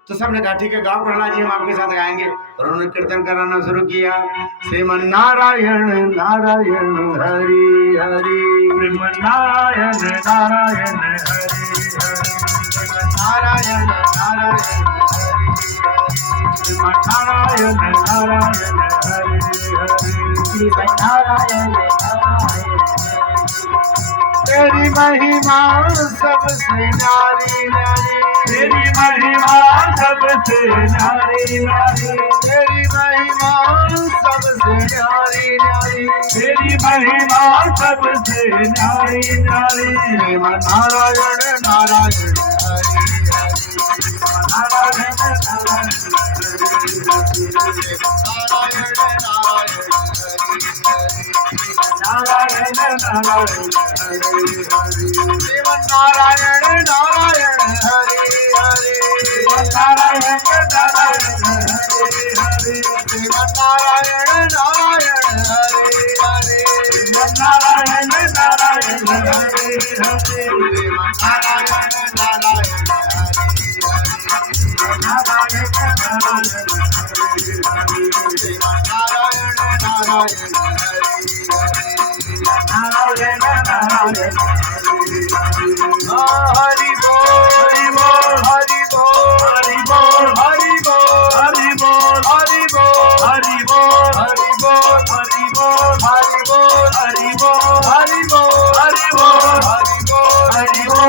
तो सबने कहा ठीक है गाओ प्रहलाद जी, हम आपके साथ गाएंगे। और उन्होंने कीर्तन कराना शुरू किया। श्रीमन नारायण नारायण हरि हरि, श्रीमन नारायण नारायण हरि हरि, नारायण नारायण श्रीमन नारायण नारायण हरि हरि, श्रीमन नारायण नारायण। तेरी महिमा सबसे न्यारी न्यारी, तेरी महिमा सबसे न्यारी न्यारी, तेरी महिमा सबसे न्यारी न्यारी, तेरी महिमा सबसे न्यारी न्यारी। श्रीमन नारायण नारायण हरि नारायण नारायण हरि हरि, नारायण नारायण नारायण नारायण हरि हरि, श्रीमन नारायण नारायण हरि हरि, नारायण नारायण हरि हरि, श्रीमन नारायण नारायण हरि हरि, नारायण नारायण हरि हरि, श्रीमन नारायण नारायण हरि हरि, नारायण नारायण हरि हरि, श्रीमन नारायण नारायण हरि हरि, नारायण नारायण हरि हरि। हरि बोल हरि बोल हरि बोल हरि बोल हरि बोल हरि बोल हरि बोल हरि बोल हरि बोल हरि बोल हरि बोल हरि बोल हरि बोल हरि बोल हरि बोल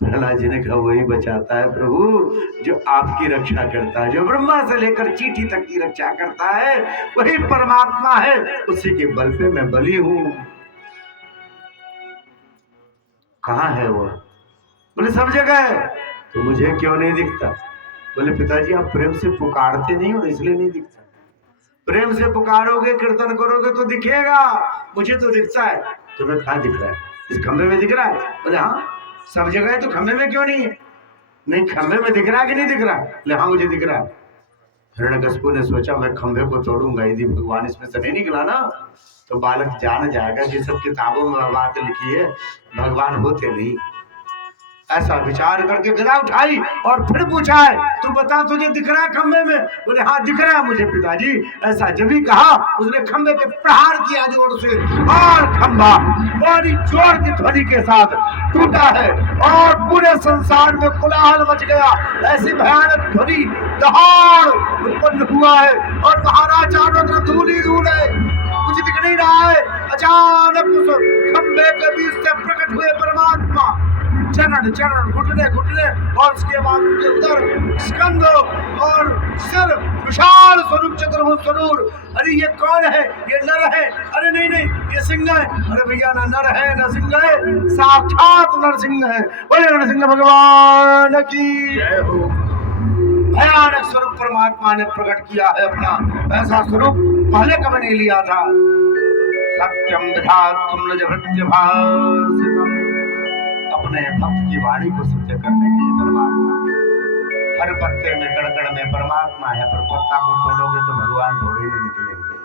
प्रहलाद जी ने कहा वही बचाता है प्रभु जो आपकी रक्षा करता है, जो ब्रह्मा से लेकर चींटी तक की रक्षा करता है वही परमात्मा है, उसी के बल पे मैं बली हूं। कहाँ है वो? बोले सब जगह है। तो मुझे क्यों नहीं दिखता? बोले पिताजी आप प्रेम से पुकारते नहीं हो इसलिए नहीं दिखता। प्रेम से पुकारोगे कीर्तन करोगे तो दिखेगा। मुझे तो दिखता है। तुम्हें कहाँ दिख रहा है? इस खंभे में दिख रहा है? बोले हाँ सब जगह है, तो खंभे में क्यों नहीं है? नहीं खंभे में दिख रहा है कि नहीं दिख रहा? बोले हाँ मुझे दिख रहा है। हिरण्यकशिपु ने सोचा मैं खंभे को तोड़ूंगा, यदि भगवान इसमें से नहीं निकला ना तो बालक जान जाएगा कि सब किताबों में बात लिखी है भगवान होते नहीं। ऐसा विचार करके गदा उठाई और फिर पूछा है तू बता तुझे दिख रहा है खंबे में? बोले हाँ दिख रहा है मुझे पिताजी। ऐसा जब ही कहा उसने खंबे पे प्रहार किया जोर से और खंबा बड़ी जोर की ध्वनि के साथ टूटा है और पूरे संसार में कोलाहल मच गया। ऐसी भयानक ध्वनि दहाड़ उत्पन्न हुआ है और महाराज चारों तरफ धूल ही धूल है, कुछ दिख नहीं रहा है। अचानक उस खंबे के बीच से प्रकट हुए परमात्मा, चरण चरण घुटने घुटने और उसके बाद उनके उधर स्कंद और सिर विशाल स्वरूप चतुर्भुज स्वरूप। अरे ये कौन है? ये नर है? अरे नहीं नहीं ये सिंह है। अरे भैया ना नर है ना सिंह है, साक्षात नरसिंह है। बोले नरसिंह भगवान की जय हो। भयानक स्वरूप परमात्मा ने प्रकट किया है अपना, ऐसा स्वरूप पहले कभी नहीं लिया था। सत्यम विधातुम निज भृत्यभासितम, अपने भक्त की वाणी को सत्य करने के लिए परमात्मा। हर पत्ते में गड़गड़ में परमात्मा है, पर पत्ता को तोड़ोगे तो भगवान थोड़े ही निकलेंगे।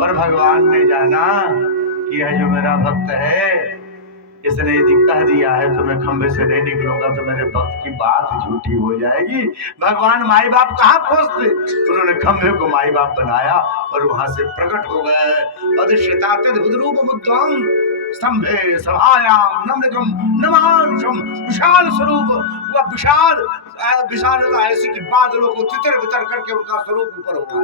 पर भगवान ने जाना कि यह जो मेरा भक्त है इसने यदि कह दिया है तो मैं खंबे से नहीं निकलूंगा तो मेरे भक्त की बात झूठी हो जाएगी। भगवान माई बाप कहाँ खोजते, उन्होंने खंबे को माई बाप बनाया और वहां से प्रकट हो गए। स्तंभे सभायाम नम्रकम नमांशम, विशाल स्वरूप, वह विशालता ऐसी कि बादलों को तितर बितर करके उनका स्वरूप ऊपर हो गया।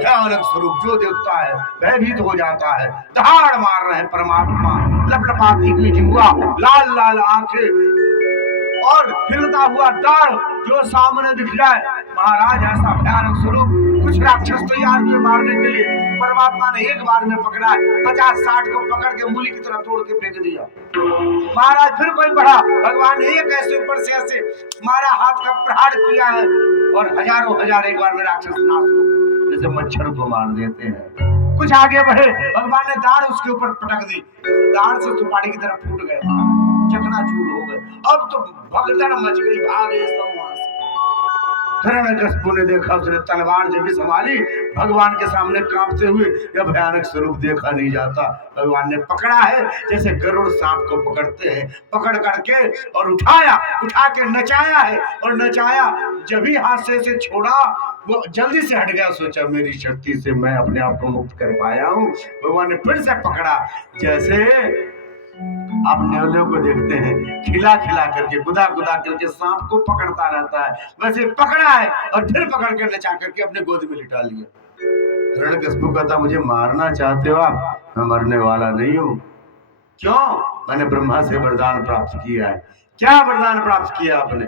भयानक स्वरूप, जो देखता है भयभीत हो जाता है। दहाड़ मार रहे हैं परमात्मा, लपलपाती हुई जिह्वा, लाल लाल आंखें और हिलता हुआ दाढ़ जो सामने दिख जाए। महाराज ऐसा भयानक स्वरूप। कुछ राक्षस तैयार हुए मारने के लिए, परमात्मा ने एक बार में पकड़ा 50-60 को पकड़ के मूली की तरह तोड़ के फेंक दिया। महाराज फिर कोई बढ़ा, भगवान ने एक ऐसे ऊपर से ऐसे मारा, हाथ का प्रहार किया है और हजारों हजार एक बार में राक्षस नाश हो गए, जैसे मच्छर को मार देते हैं। कुछ आगे बढ़े, भगवान ने दाढ़ उसके ऊपर पटक दी, दाढ़ से सुपारी की तरह फूट गए, चकनाचूर हो गए। अब तो भगदड़ मच गई, भागे सब वहां से। हिरण्यकशिपु ने देखा, उसने तलवार जब भी संभाली, भगवान के सामने कांपते हुए, यह भयानक स्वरूप देखा नहीं जाता। भगवान ने पकड़ा है जैसे गरुड़ सांप को पकड़ते हैं, पकड़ करके और उठाया, उठा के नचाया है और नचाया जब भी हाथ से छोड़ा वो जल्दी से हट गया। सोचा मेरी शक्ति से मैं अपने आप को मुक्त कर पाया हूँ। भगवान ने फिर से पकड़ा, जैसे आप न्योलियों को देखते हैं खिला खिला करके गुदा गुदा करके सांप को पकड़ता रहता है, वैसे पकड़ा है और फिर पकड़ कर नचा करके अपने गोद में लिटा लिया। हिरण्यकशिपु कहता मुझे मारना चाहते हो आप? मैं मरने वाला नहीं हूँ। क्यों? मैंने ब्रह्मा से वरदान प्राप्त किया है। क्या वरदान प्राप्त किया आपने?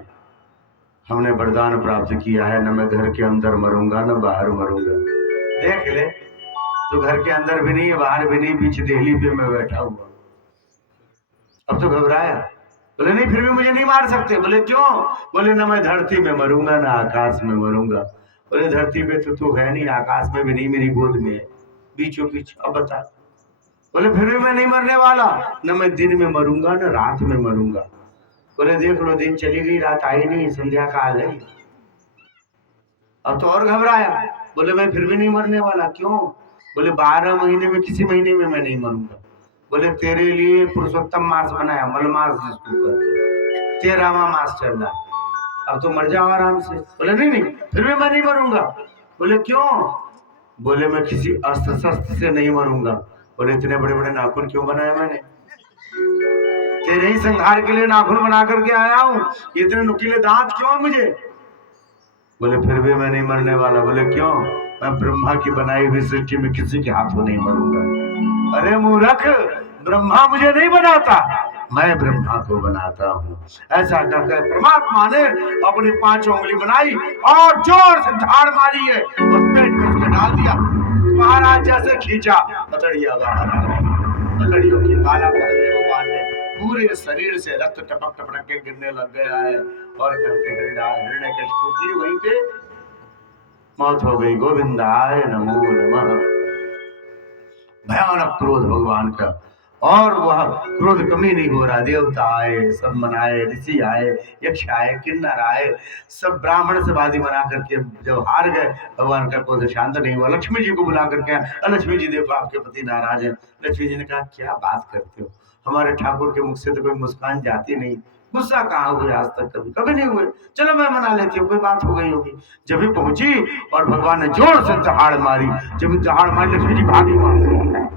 हमने वरदान प्राप्त किया है न मैं घर के अंदर मरूंगा न बाहर मरूंगा। देख ले, तो घर के अंदर भी नहीं बाहर भी नहीं, बीच देहली पे मैं बैठा हुआ। अब तो घबराया, बोले नहीं फिर भी मुझे नहीं मार सकते। बोले क्यों? बोले न मैं धरती में मरूंगा न आकाश में मरूंगा। बोले धरती पे तो तू है नहीं, आकाश में भी नहीं, मेरी गोद में है बीचों बीच। अब बता। बोले फिर भी मैं नहीं मरने वाला, न मैं दिन में मरूंगा न रात में मरूंगा। बोले देख लो दिन चली गई, रात आई नहीं, संध्या काल है। अब तो और घबराया, बोले मैं फिर भी नहीं मरने वाला। क्यों? बोले 12 महीने में किसी महीने में मैं नहीं मरूंगा। बोले तेरे लिए पुरुषोत्तम मास बनाया, मलमास जिसको कहते, 13वां मास चल रहा, अब तो मर जाओ आराम से। बोले नहीं नहीं फिर भी मैं नहीं मरूंगा। बोले क्यों? बोले मैं किसी अस्त्र शस्त्र से नहीं मरूंगा। बोले इतने बड़े बड़े नाखून क्यों बनाए मैंने? तेरे ही संहार के लिए नाखून बना करके आया हूँ, इतने नुकीले दांत क्यों मुझे? बोले फिर भी मैं नहीं मरने वाला। बोले क्यों? मैं ब्रह्मा की बनाई हुई सृष्टि में किसी के हाथों नहीं मरूंगा। अरे मूर्ख, ब्रह्मा मुझे नहीं बनाता, मैं ब्रह्मा को बनाता हूँ। ऐसा कहकर परमात्मा ने अपनी 5 उंगली बनाई और जोर से धाड़ मारी है और पेट में उसके डाल दिया। महाराज जैसे खींचा, पतड़िया बाहर आ गई। पतड़ियों की माला पकड़े भगवान ने पूरे शरीर से रक्त टपक टपक के गिरने लग गया है और करते हिरण्यकशिपु की वहीं पे मौत हो गई। गोविंदाय नमो नमः। भयानक क्रोध भगवान का, और वह क्रोध कमी नहीं हो रहा। देवता आए, सब मनाए, ऋषि आए, यक्ष आए, किन्नर आए, सब ब्राह्मण से वादी बना करके जब हार गए, भगवान का क्रोध शांत नहीं हुआ। लक्ष्मी जी को बुला करके, लक्ष्मी जी देखो आपके पति नाराज है। लक्ष्मी जी ने कहा क्या बात करते हो, हमारे ठाकुर के मुख से तो कोई मुस्कान जाती नहीं, गुस्सा कहाँ हुए आज तक, कभी नहीं हुए, चलो मैं मना लेती हूँ, कोई बात हो गई होगी। जब भी पहुंची और भगवान ने जोर से दहाड़ मारी, जब दहाड़ मारी लक्ष्मी जी भागी वहां से।